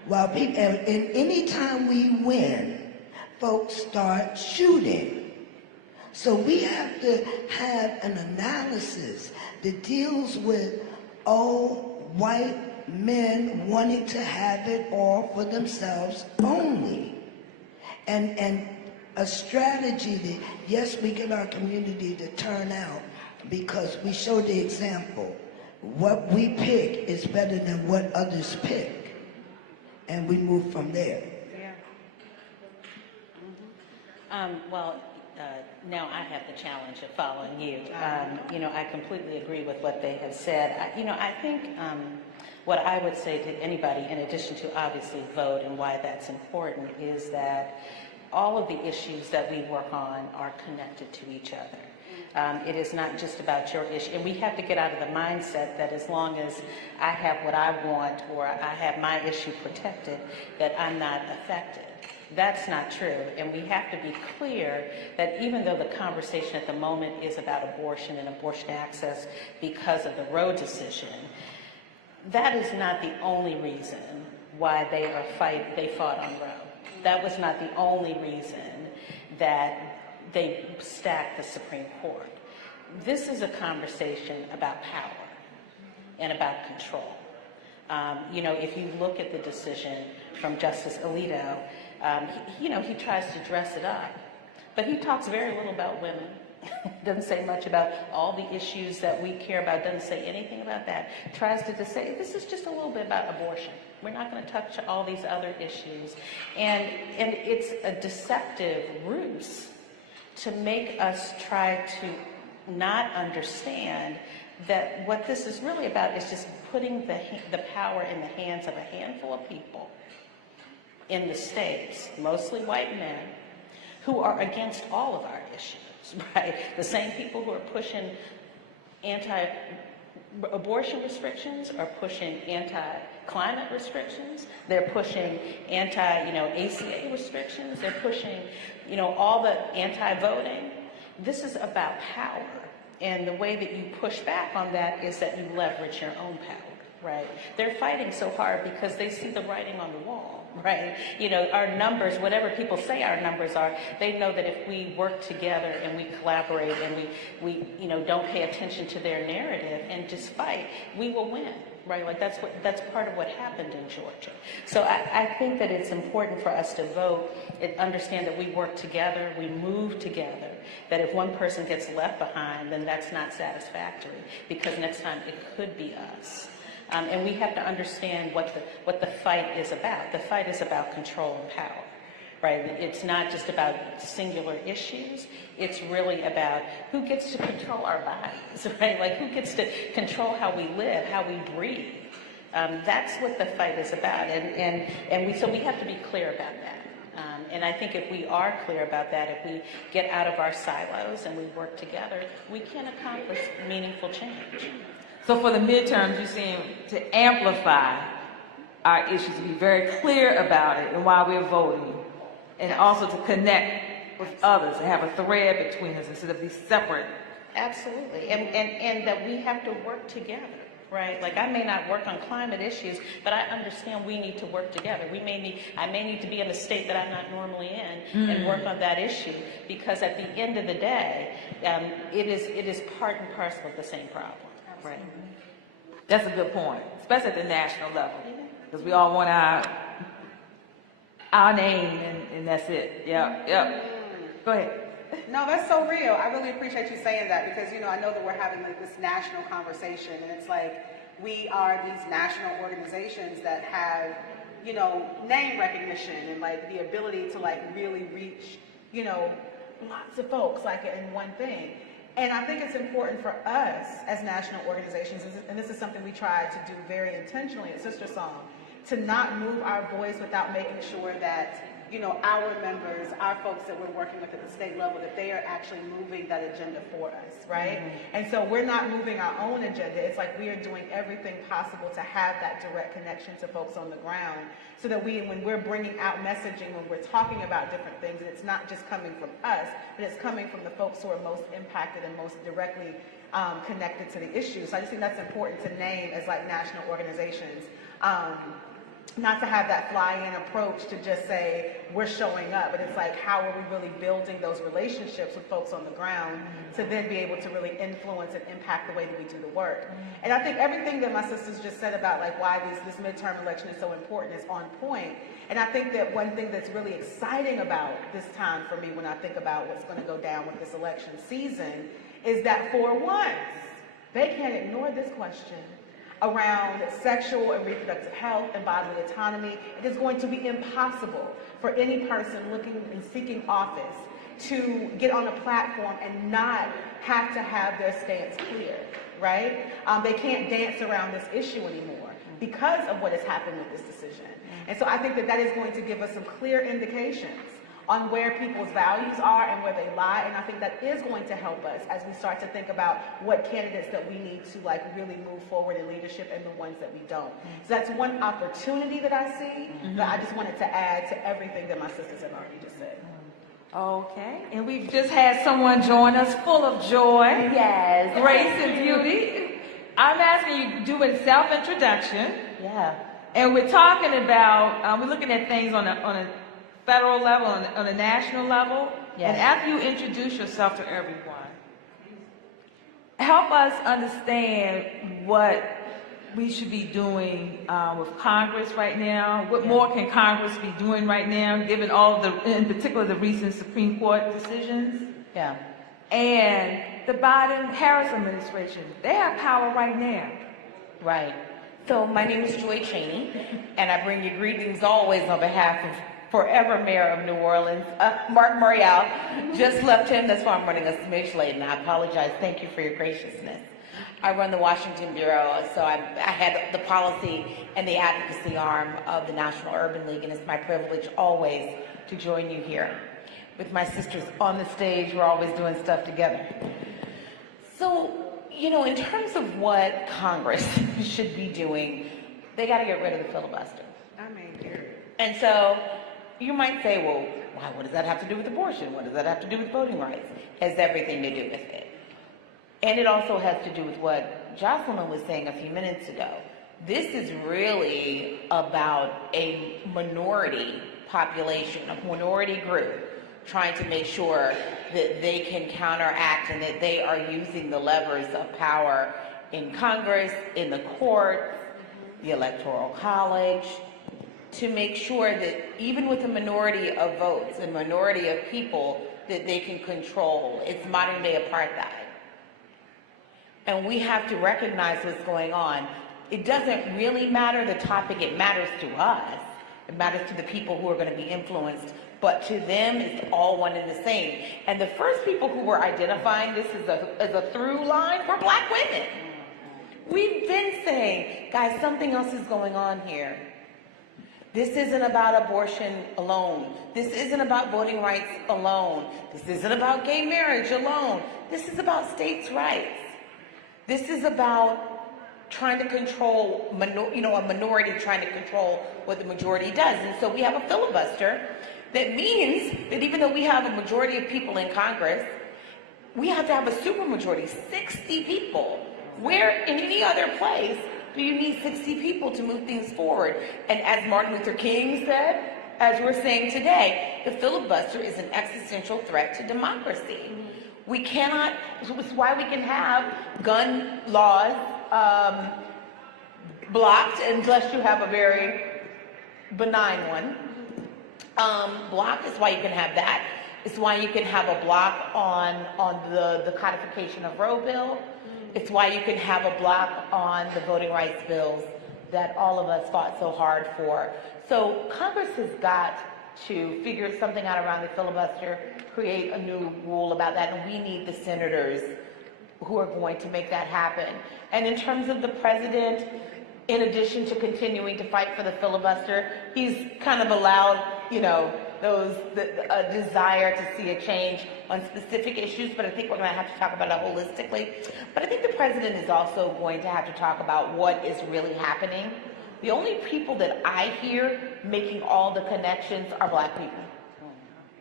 While people, and any time we win, folks start shooting. So we have to have an analysis that deals with white men wanting to have it all for themselves only. And a strategy that, yes, we get our community to turn out because we show the example. what we pick is better than what others pick, and we move from there. Now I have the challenge of following you. I completely agree with what they have said. I think what I would say to anybody, in addition to obviously vote and why that's important, is that all of the issues that we work on are connected to each other. It is not just about your issue. And we have to get out of the mindset that as long as I have what I want or I have my issue protected, that I'm not affected. That's not true. And we have to be clear that even though the conversation at the moment is about abortion and abortion access because of the Roe decision, that is not the only reason why they fought on Roe. That was not the only reason that they stacked the Supreme Court. This is a conversation about power and about control. If you look at the decision from Justice Alito, he tries to dress it up, but he talks very little about women. Doesn't say much about all the issues that we care about, doesn't say anything about that. Tries to just say, this is just a little bit about abortion. We're not going to touch all these other issues. And it's a deceptive ruse to make us try to not understand that what this is really about is just putting the power in the hands of a handful of people in the states, mostly white men, who are against all of our issues, right? The same people who are pushing anti-abortion restrictions are pushing anti-climate restrictions. They're pushing ACA restrictions. They're pushing, all the anti-voting. This is about power. And the way that you push back on that is that you leverage your own power, right? They're fighting so hard because they see the writing on the wall, right? Our numbers, whatever people say our numbers are, they know that if we work together and we collaborate and we don't pay attention to their narrative and just fight, we will win, right? Like that's part of what happened in Georgia. So I think that it's important for us to vote and understand that we work together, we move together, that if one person gets left behind, then that's not satisfactory, because next time it could be us. And we have to understand what the fight is about. The fight is about control and power, right? It's not just about singular issues. It's really about who gets to control our bodies, right? Like who gets to control how we live, how we breathe. That's what the fight is about. So we have to be clear about that. And I think if we are clear about that, if we get out of our silos and we work together, we can accomplish meaningful change. So for the midterms, you seem to amplify our issues, to be very clear about it and why we're voting, and also to connect with others and have a thread between us instead of these separate. Absolutely, and that we have to work together, right? Like I may not work on climate issues, but I understand we need to work together. I may need to be in a state that I'm not normally in and work on that issue, because at the end of the day, it is part and parcel of the same problem. Right. That's a good point, especially at the national level, because we all want our name and that's it. Yep. Go ahead. No, that's so real. I really appreciate you saying that, because I know that we're having like this national conversation, and it's like we are these national organizations that have name recognition and like the ability to like really reach lots of folks like in one thing. And I think it's important for us as national organizations, and this is something we try to do very intentionally at Sister Song, to not move our voice without making sure that, our members, our folks that we're working with at the state level, that they are actually moving that agenda for us, right? Mm-hmm. And so we're not moving our own agenda. It's like we are doing everything possible to have that direct connection to folks on the ground, so that when we're bringing out messaging, when we're talking about different things, and it's not just coming from us, but it's coming from the folks who are most impacted and most directly connected to the issue. So I just think that's important to name as like national organizations. Not to have that fly-in approach to just say we're showing up, but it's like how are we really building those relationships with folks on the ground to then be able to really influence and impact the way that we do the work. And I think everything that my sisters just said about like why this midterm election is so important is on point. And I think that one thing that's really exciting about this time for me when I think about what's going to go down with this election season is that for once, They can't ignore this question around sexual and reproductive health and bodily autonomy. It is going to be impossible for any person looking and seeking office to get on a platform and not have to have their stance clear, right? They can't dance around this issue anymore because of what has happened with this decision. And so I think that that is going to give us some clear indications on where people's values are and where they lie, and I think that is going to help us as we start to think about what candidates that we need to really move forward in leadership and the ones that we don't. So that's one opportunity that I see, but I just wanted to add to everything that my sisters have already just said. Okay, and we've just had someone join us full of joy, yes, grace and beauty. I'm asking you to do a self-introduction. Yeah. And we're talking about, we're looking at things on a federal level, on a national level. Yes. And after you introduce yourself to everyone, help us understand what we should be doing with Congress right now. What more can Congress be doing right now, given all of the, in particular, the recent Supreme Court decisions? Yeah. And the Biden-Harris administration, they have power right now. Right. So my name is Joy Cheney, and I bring you greetings always on behalf of forever Mayor of New Orleans, Marc Morial. Just left him, that's why I'm running a smidge late, and I apologize. Thank you for your graciousness. I run the Washington Bureau, so I had the policy and the advocacy arm of the National Urban League, and it's my privilege always to join you here. With my sisters on the stage, we're always doing stuff together. So, you know, in terms of what Congress should be doing, they got to get rid of the filibuster. And so you might say, well, what does that have to do with abortion? What does that have to do with voting rights? It has everything to do with it. And it also has to do with what Jocelyn was saying a few minutes ago. This is really about a minority population, a minority group, trying to make sure that they can counteract and that they are using the levers of power in Congress, in the courts, the Electoral College, to make sure that even with a minority of votes, a minority of people, that they can control. It's modern day apartheid. And we have to recognize what's going on. It doesn't really matter the topic, it matters to us. It matters to the people who are going to be influenced, but to them it's all one and the same. And the first people who were identifying this as a through line were Black women. We've been saying, guys, something else is going on here. This isn't about abortion alone. This isn't about voting rights alone. This isn't about gay marriage alone. This is about states' rights. This is about trying to control, a minority trying to control what the majority does. And so we have a filibuster that means that even though we have a majority of people in Congress, we have to have a supermajority, 60 people. Where in any other place do you need 60 people to move things forward? And as Martin Luther King said, as we're saying today, the filibuster is an existential threat to democracy. We cannot, it's why we can have gun laws blocked unless you have a very benign one. Blocked is why you can have that. It's why you can have a block on the codification of Roe bill. It's why you can have a block on the voting rights bills that all of us fought so hard for. So Congress has got to figure something out around the filibuster, create a new rule about that, and we need the senators who are going to make that happen. And in terms of the president, in addition to continuing to fight for the filibuster, he's kind of allowed, a desire to see a change on specific issues, but I think we're going to have to talk about it holistically. But I think the president is also going to have to talk about what is really happening. The only people that I hear making all the connections are Black people.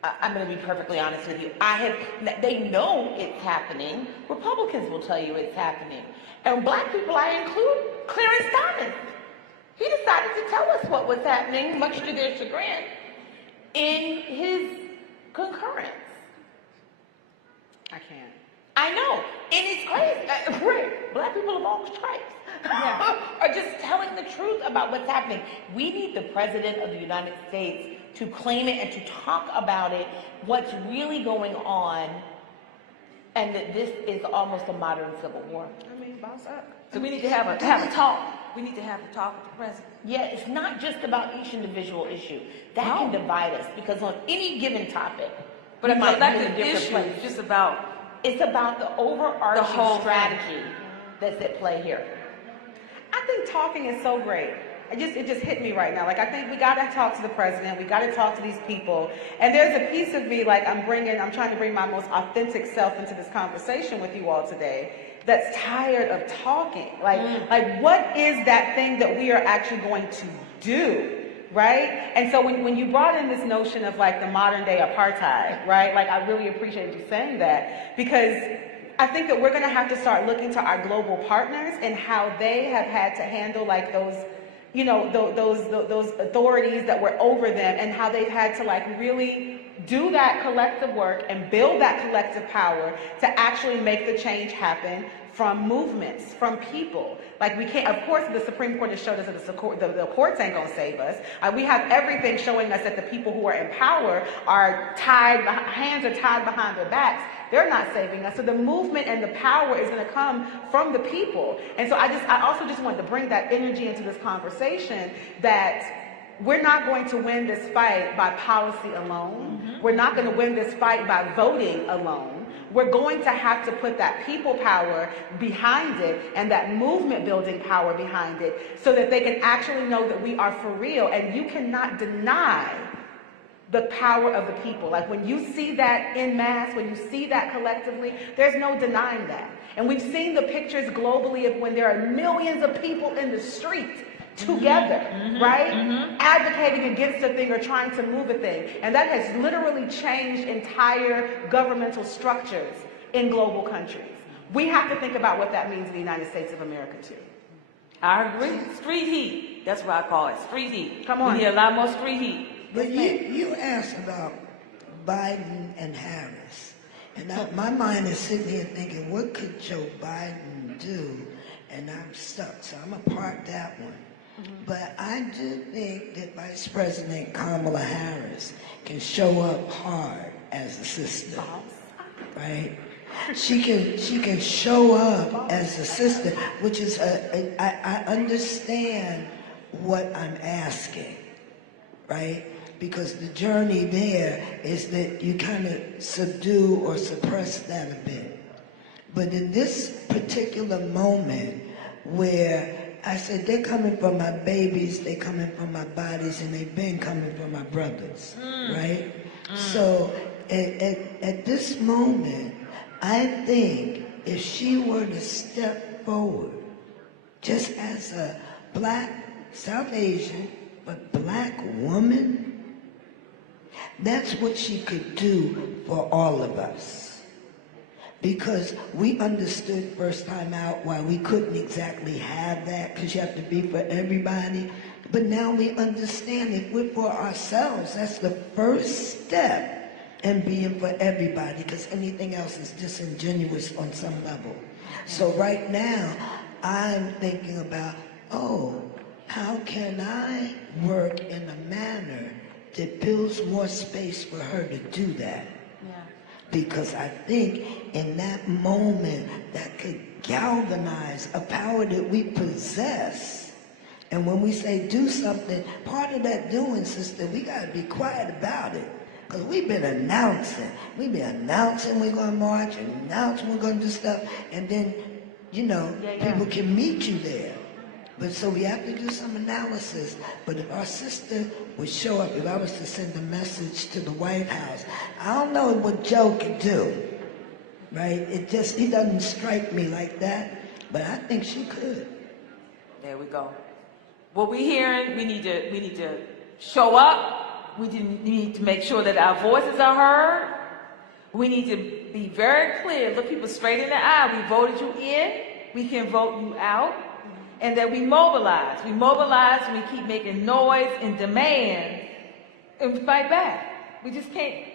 I'm going to be perfectly honest with you. They know it's happening. Republicans will tell you it's happening. And Black people, I include Clarence Thomas. He decided to tell us what was happening, much to their chagrin, in his concurrence. I can't. I know. And it's crazy. Black people of all stripes are just telling the truth about what's happening. We need the President of the United States to claim it and to talk about it, what's really going on, and that this is almost a modern civil war. boss up. So we need to have a talk. We need to have a talk with the president. Yeah, it's not just about each individual issue. That can divide us because on any given topic, but we it's might like be in a the different issue place. Just about. It's about the overarching whole strategy that's at play here. I think talking is so great. It just hit me right now. Like, I think we got to talk to the president. We got to talk to these people. And there's a piece of me, like, I'm trying to bring my most authentic self into this conversation with you all today that's tired of talking. Like, what is that thing that we are actually going to do? Right? And so when you brought in this notion of like the modern day apartheid, right? Like, I really appreciate you saying that, because I think that we're going to have to start looking to our global partners and how they have had to handle like those, you know, those authorities that were over them, and how they've had to like really do that collective work and build that collective power to actually make the change happen from movements, from people. Like, we can't, of course, the Supreme Court has showed us that the courts ain't gonna save us. We have everything showing us that the people who are in power are hands are tied behind their backs. They're not saving us. So the movement and the power is gonna come from the people. And so I also just wanted to bring that energy into this conversation, that we're not going to win this fight by policy alone. We're not going to win this fight by voting alone. We're going to have to put that people power behind it and that movement building power behind it, so that they can actually know that we are for real. And you cannot deny the power of the people. Like, when you see that in mass, when you see that collectively, there's no denying that. And we've seen the pictures globally of when there are millions of people in the street together, right? Advocating against a thing or trying to move a thing. And that has literally changed entire governmental structures in global countries. We have to think about what that means in the United States of America too. I agree. Street heat. That's what I call it. Street heat. Come on. We need a lot more street heat. But you asked about Biden and Harris. And my mind is sitting here thinking, what could Joe Biden do? And I'm stuck. So I'm going to park that one. But I do think that Vice President Kamala Harris can show up hard as a sister, right? She can show up as a sister, which is I understand what I'm asking, right? Because the journey there is that you kind of subdue or suppress that a bit. But in this particular moment where I said, they're coming from my babies, they're coming from my bodies, and they've been coming from my brothers, right? So at this moment, I think if she were to step forward, just as a black, South Asian, but black woman, that's what she could do for all of us. Because we understood first time out why we couldn't exactly have that, because you have to be for everybody. But now we understand if we're for ourselves, that's the first step in being for everybody, because anything else is disingenuous on some level. So right now, I'm thinking about, how can I work in a manner that builds more space for her to do that? Because I think in that moment that could galvanize a power that we possess. And when we say do something, part of that doing, sister, we got to be quiet about it. Because we've been announcing. We're going to march, and announcing we're going to do stuff. And then, people can meet you there. But so we have to do some analysis. But if our sister would show up, if I was to send a message to the White House, I don't know what Joe could do, right? He doesn't strike me like that, but I think she could. There we go. What we're hearing, we need to show up. We need to make sure that our voices are heard. We need to be very clear, look people straight in the eye. We voted you in, we can vote you out. And that we mobilize. We mobilize and we keep making noise and demand and we fight back. We just can't.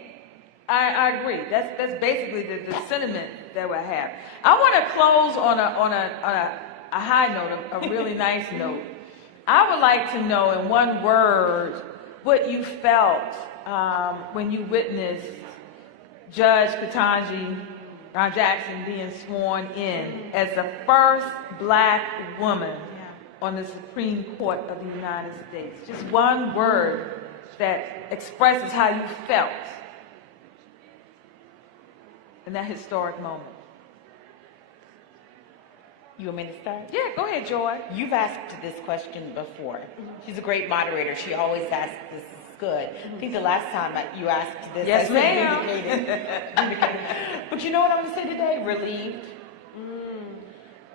I agree. That's basically the sentiment that we have. I want to close on a high note, a really nice note. I would like to know in one word what you felt when you witnessed Judge Ketanji Ron Jackson being sworn in as the first black woman on the Supreme Court of the United States. Just one word that expresses how you felt in that historic moment. You want me to start? Yeah, go ahead, Joy. You've asked this question before. She's a great moderator. She always asks this. Is good. I think the last time you asked this, yes, I ma'am. Vindicated. But you know what I'm going to say today? Relieved.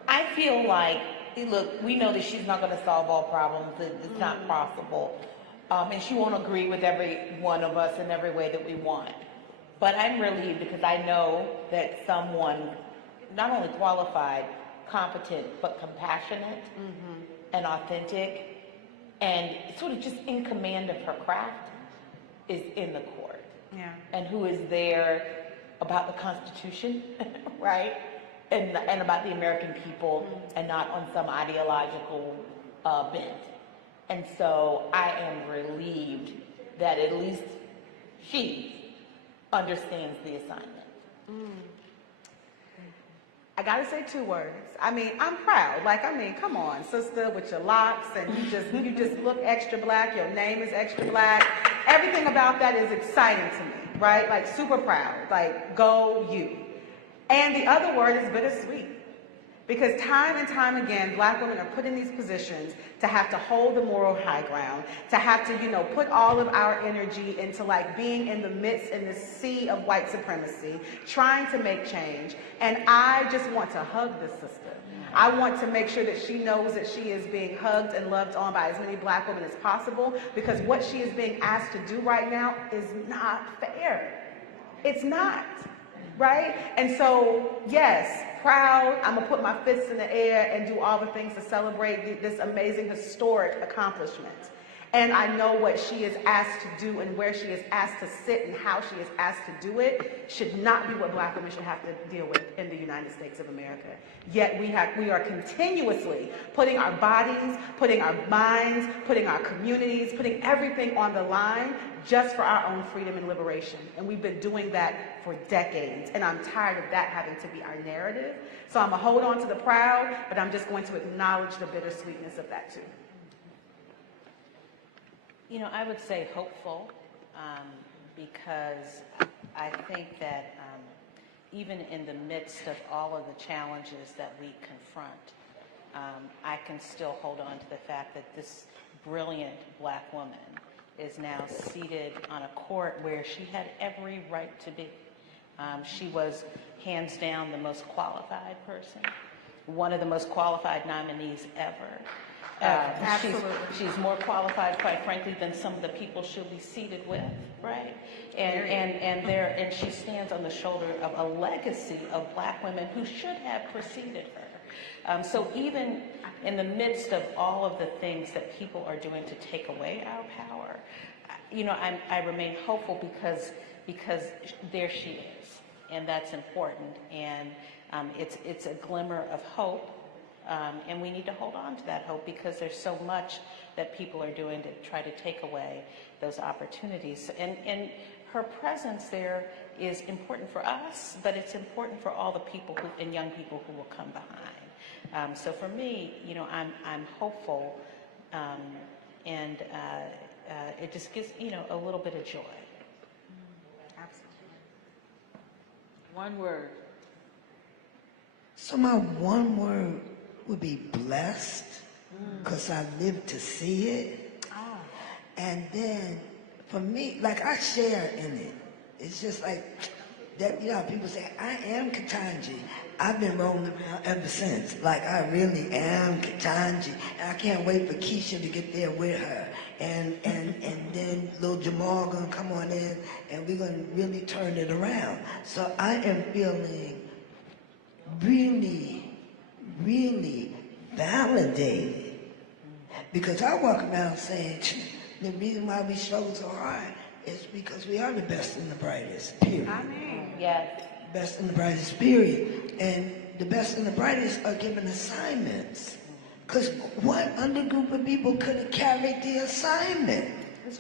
I feel like, look, we know that she's not going to solve all problems. It's not possible. And she won't agree with every one of us in every way that we want. But I'm relieved because I know that someone, not only qualified, competent, but compassionate and authentic, and sort of just in command of her craft is in the court. Yeah. And who is there about the Constitution, right? And about the American people and not on some ideological bent. And so I am relieved that at least she understands the assignment. I gotta say 2 words. I mean, I'm proud. Come on, sister, with your locks, and you just look extra black. Your name is extra black. Everything about that is exciting to me, right? Like, super proud. Like, go you. And the other word is bittersweet. Because time and time again, black women are put in these positions to have to hold the moral high ground, to have to, put all of our energy into like being in the midst in the sea of white supremacy, trying to make change. And I just want to hug this sister. I want to make sure that she knows that she is being hugged and loved on by as many black women as possible, because what she is being asked to do right now is not fair. It's not. Right? And so, yes, proud. I'm going to put my fists in the air and do all the things to celebrate this amazing, historic accomplishment. And I know what she is asked to do and where she is asked to sit and how she is asked to do it should not be what black women should have to deal with in the United States of America. Yet we are continuously putting our bodies, putting our minds, putting our communities, putting everything on the line just for our own freedom and liberation. And we've been doing that for decades. And I'm tired of that having to be our narrative. So I'm going to hold on to the proud, but I'm just going to acknowledge the bittersweetness of that too. I would say hopeful, because I think that even in the midst of all of the challenges that we confront, I can still hold on to the fact that this brilliant black woman is now seated on a court where she had every right to be. She was hands down the most qualified person, one of the most qualified nominees ever. She's more qualified, quite frankly, than some of the people she'll be seated with, right? And she stands on the shoulder of a legacy of black women who should have preceded her. So even in the midst of all of the things that people are doing to take away our power, I remain hopeful because there she is, and that's important, and it's a glimmer of hope. And we need to hold on to that hope because there's so much that people are doing to try to take away those opportunities. And her presence there is important for us, but it's important for all the people and young people who will come behind. So for me, I'm hopeful, and it just gives a little bit of joy. Absolutely. One word. So my one word would be blessed, because I lived to see it. And then for me, like, I share in it. It's just like that, people say, I am Ketanji. I've been rolling around ever since. Like, I really am Ketanji. And I can't wait for Keisha to get there with her. And then little Jamal gonna come on in and we're gonna really turn it around. So I am feeling really, really validated, because I walk around saying the reason why we struggle so hard is because we are the best and the brightest, period. I mean, yes. Best and the brightest, period. And the best and the brightest are given assignments. Because what other group of people could have carried the assignment?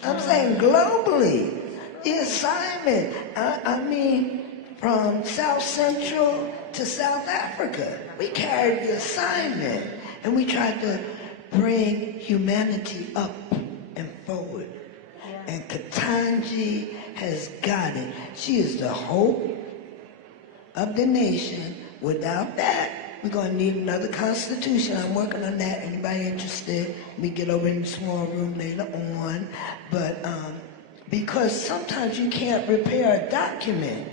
I'm saying globally, the assignment. I mean, from South Central to South Africa. We carried the assignment, and we tried to bring humanity up and forward. And Ketanji has got it. She is the hope of the nation. Without that, we're going to need another constitution. I'm working on that. Anybody interested? We get over in the small room later on. But because sometimes you can't repair a document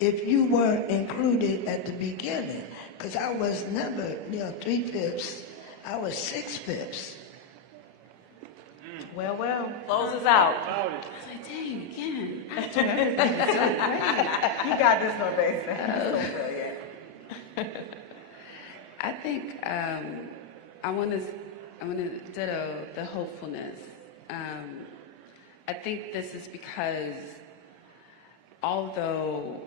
if you weren't included at the beginning. Because I was never, 3/5. I was 6/5. Well. Close us out. I was like, dang, again. You got this one, baby. I think I want to ditto the hopefulness. I think this is because although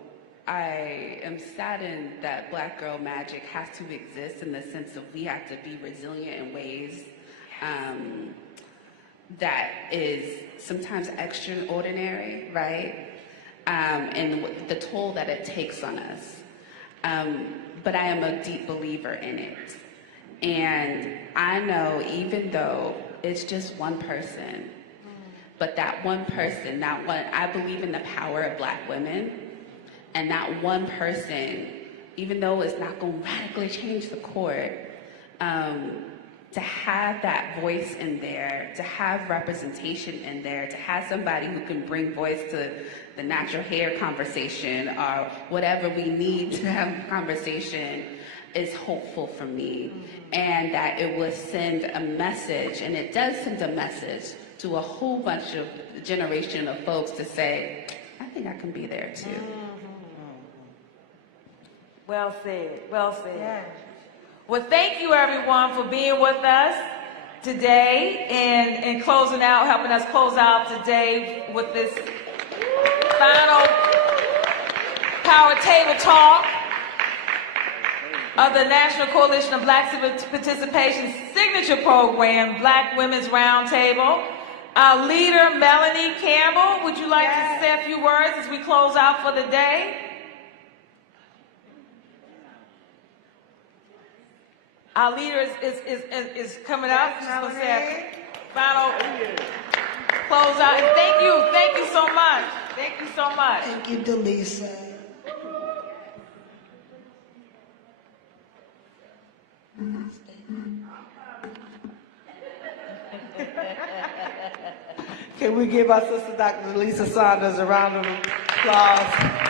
I am saddened that Black girl magic has to exist in the sense of we have to be resilient in ways that is sometimes extraordinary, right? And the toll that it takes on us. But I am a deep believer in it. And I know even though it's just one person, but that one person, I believe in the power of Black women, and that one person, even though it's not going to radically change the court, to have that voice in there, to have representation in there, to have somebody who can bring voice to the natural hair conversation or whatever we need to have a conversation is hopeful for me. And that it will send a message, and it does send a message to a whole bunch of generation of folks to say, I think I can be there too. Well said. Yeah. Well, thank you everyone for being with us today and closing out, helping us close out today with this final power table talk of the National Coalition of Black Civic Participation signature program, Black Women's Roundtable. Our leader, Melanie Campbell, would you like to say a few words as we close out for the day? Our leader is coming up. She's going to say a final close out. And thank you so much. Thank you so much. Thank you, Delisa. Can we give our sister Dr. Delisa Saunders a round of applause?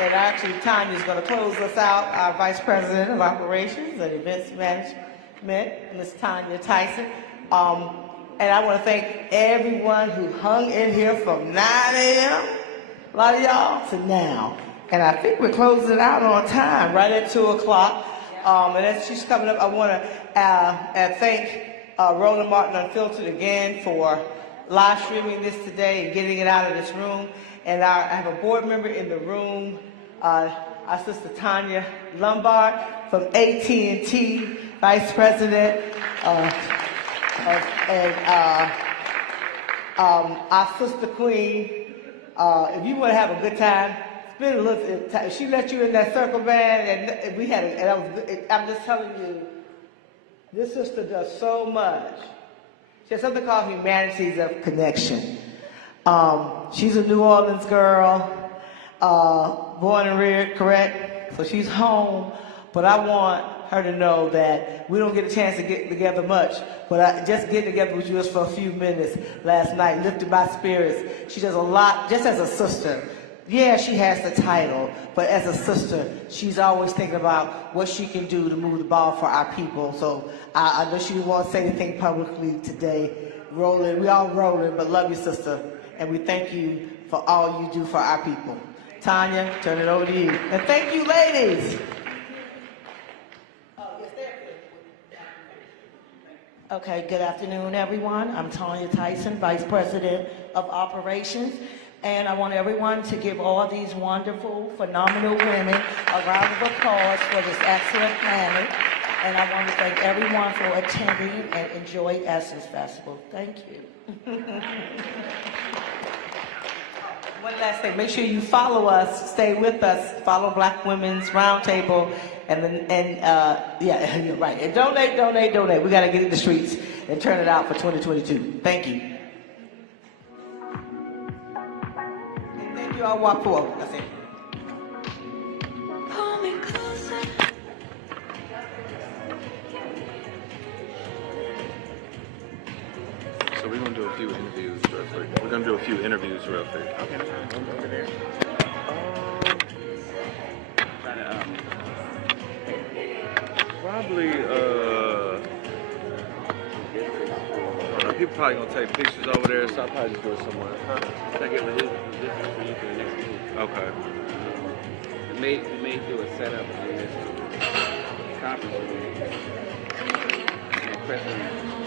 And actually, Tanya's going to close us out, our Vice President of Operations and Events Management, Ms. Tanya Tyson. And I want to thank everyone who hung in here from 9 a.m., a lot of y'all, to now. And I think we're closing it out on time, right at 2 o'clock. And as she's coming up, I want to thank Roland Martin Unfiltered again for live streaming this today and getting it out of this room. And I have a board member in the room, our sister Tanya Lombard from AT&T, Vice President, and our sister Queen. If you want to have a good time, spend a little time. She let you in that circle band, and we had. I'm just telling you, this sister does so much. She has something called Humanities of Connection. She's a New Orleans girl, born and reared, correct? So she's home, but I want her to know that we don't get a chance to get together much, but I just getting together with you just for a few minutes last night, lifted my spirits. She does a lot, just as a sister. Yeah, she has the title, but as a sister, she's always thinking about what she can do to move the ball for our people. So I know she won't say anything publicly today. Rolling, we all rolling, but love you, sister. And we thank you for all you do for our people. Tanya, turn it over to you. And thank you, ladies. Okay, good afternoon, everyone. I'm Tanya Tyson, Vice President of Operations. And I want everyone to give all these wonderful, phenomenal women a round of applause for this excellent planning. And I want to thank everyone for attending and enjoy Essence Festival. Thank you. One last thing, make sure you follow us, stay with us, follow Black Women's Roundtable, yeah, you're right. And donate. We got to get in the streets and turn it out for 2022. Thank you. And thank you all, walk forward. That's it. So we're gonna do a few interviews real quick. Okay. Over there. Probably, people probably gonna take pictures over there, so I'll probably just do it somewhere. I get this for you for the next meeting. Okay. We may do a setup on this conference room. President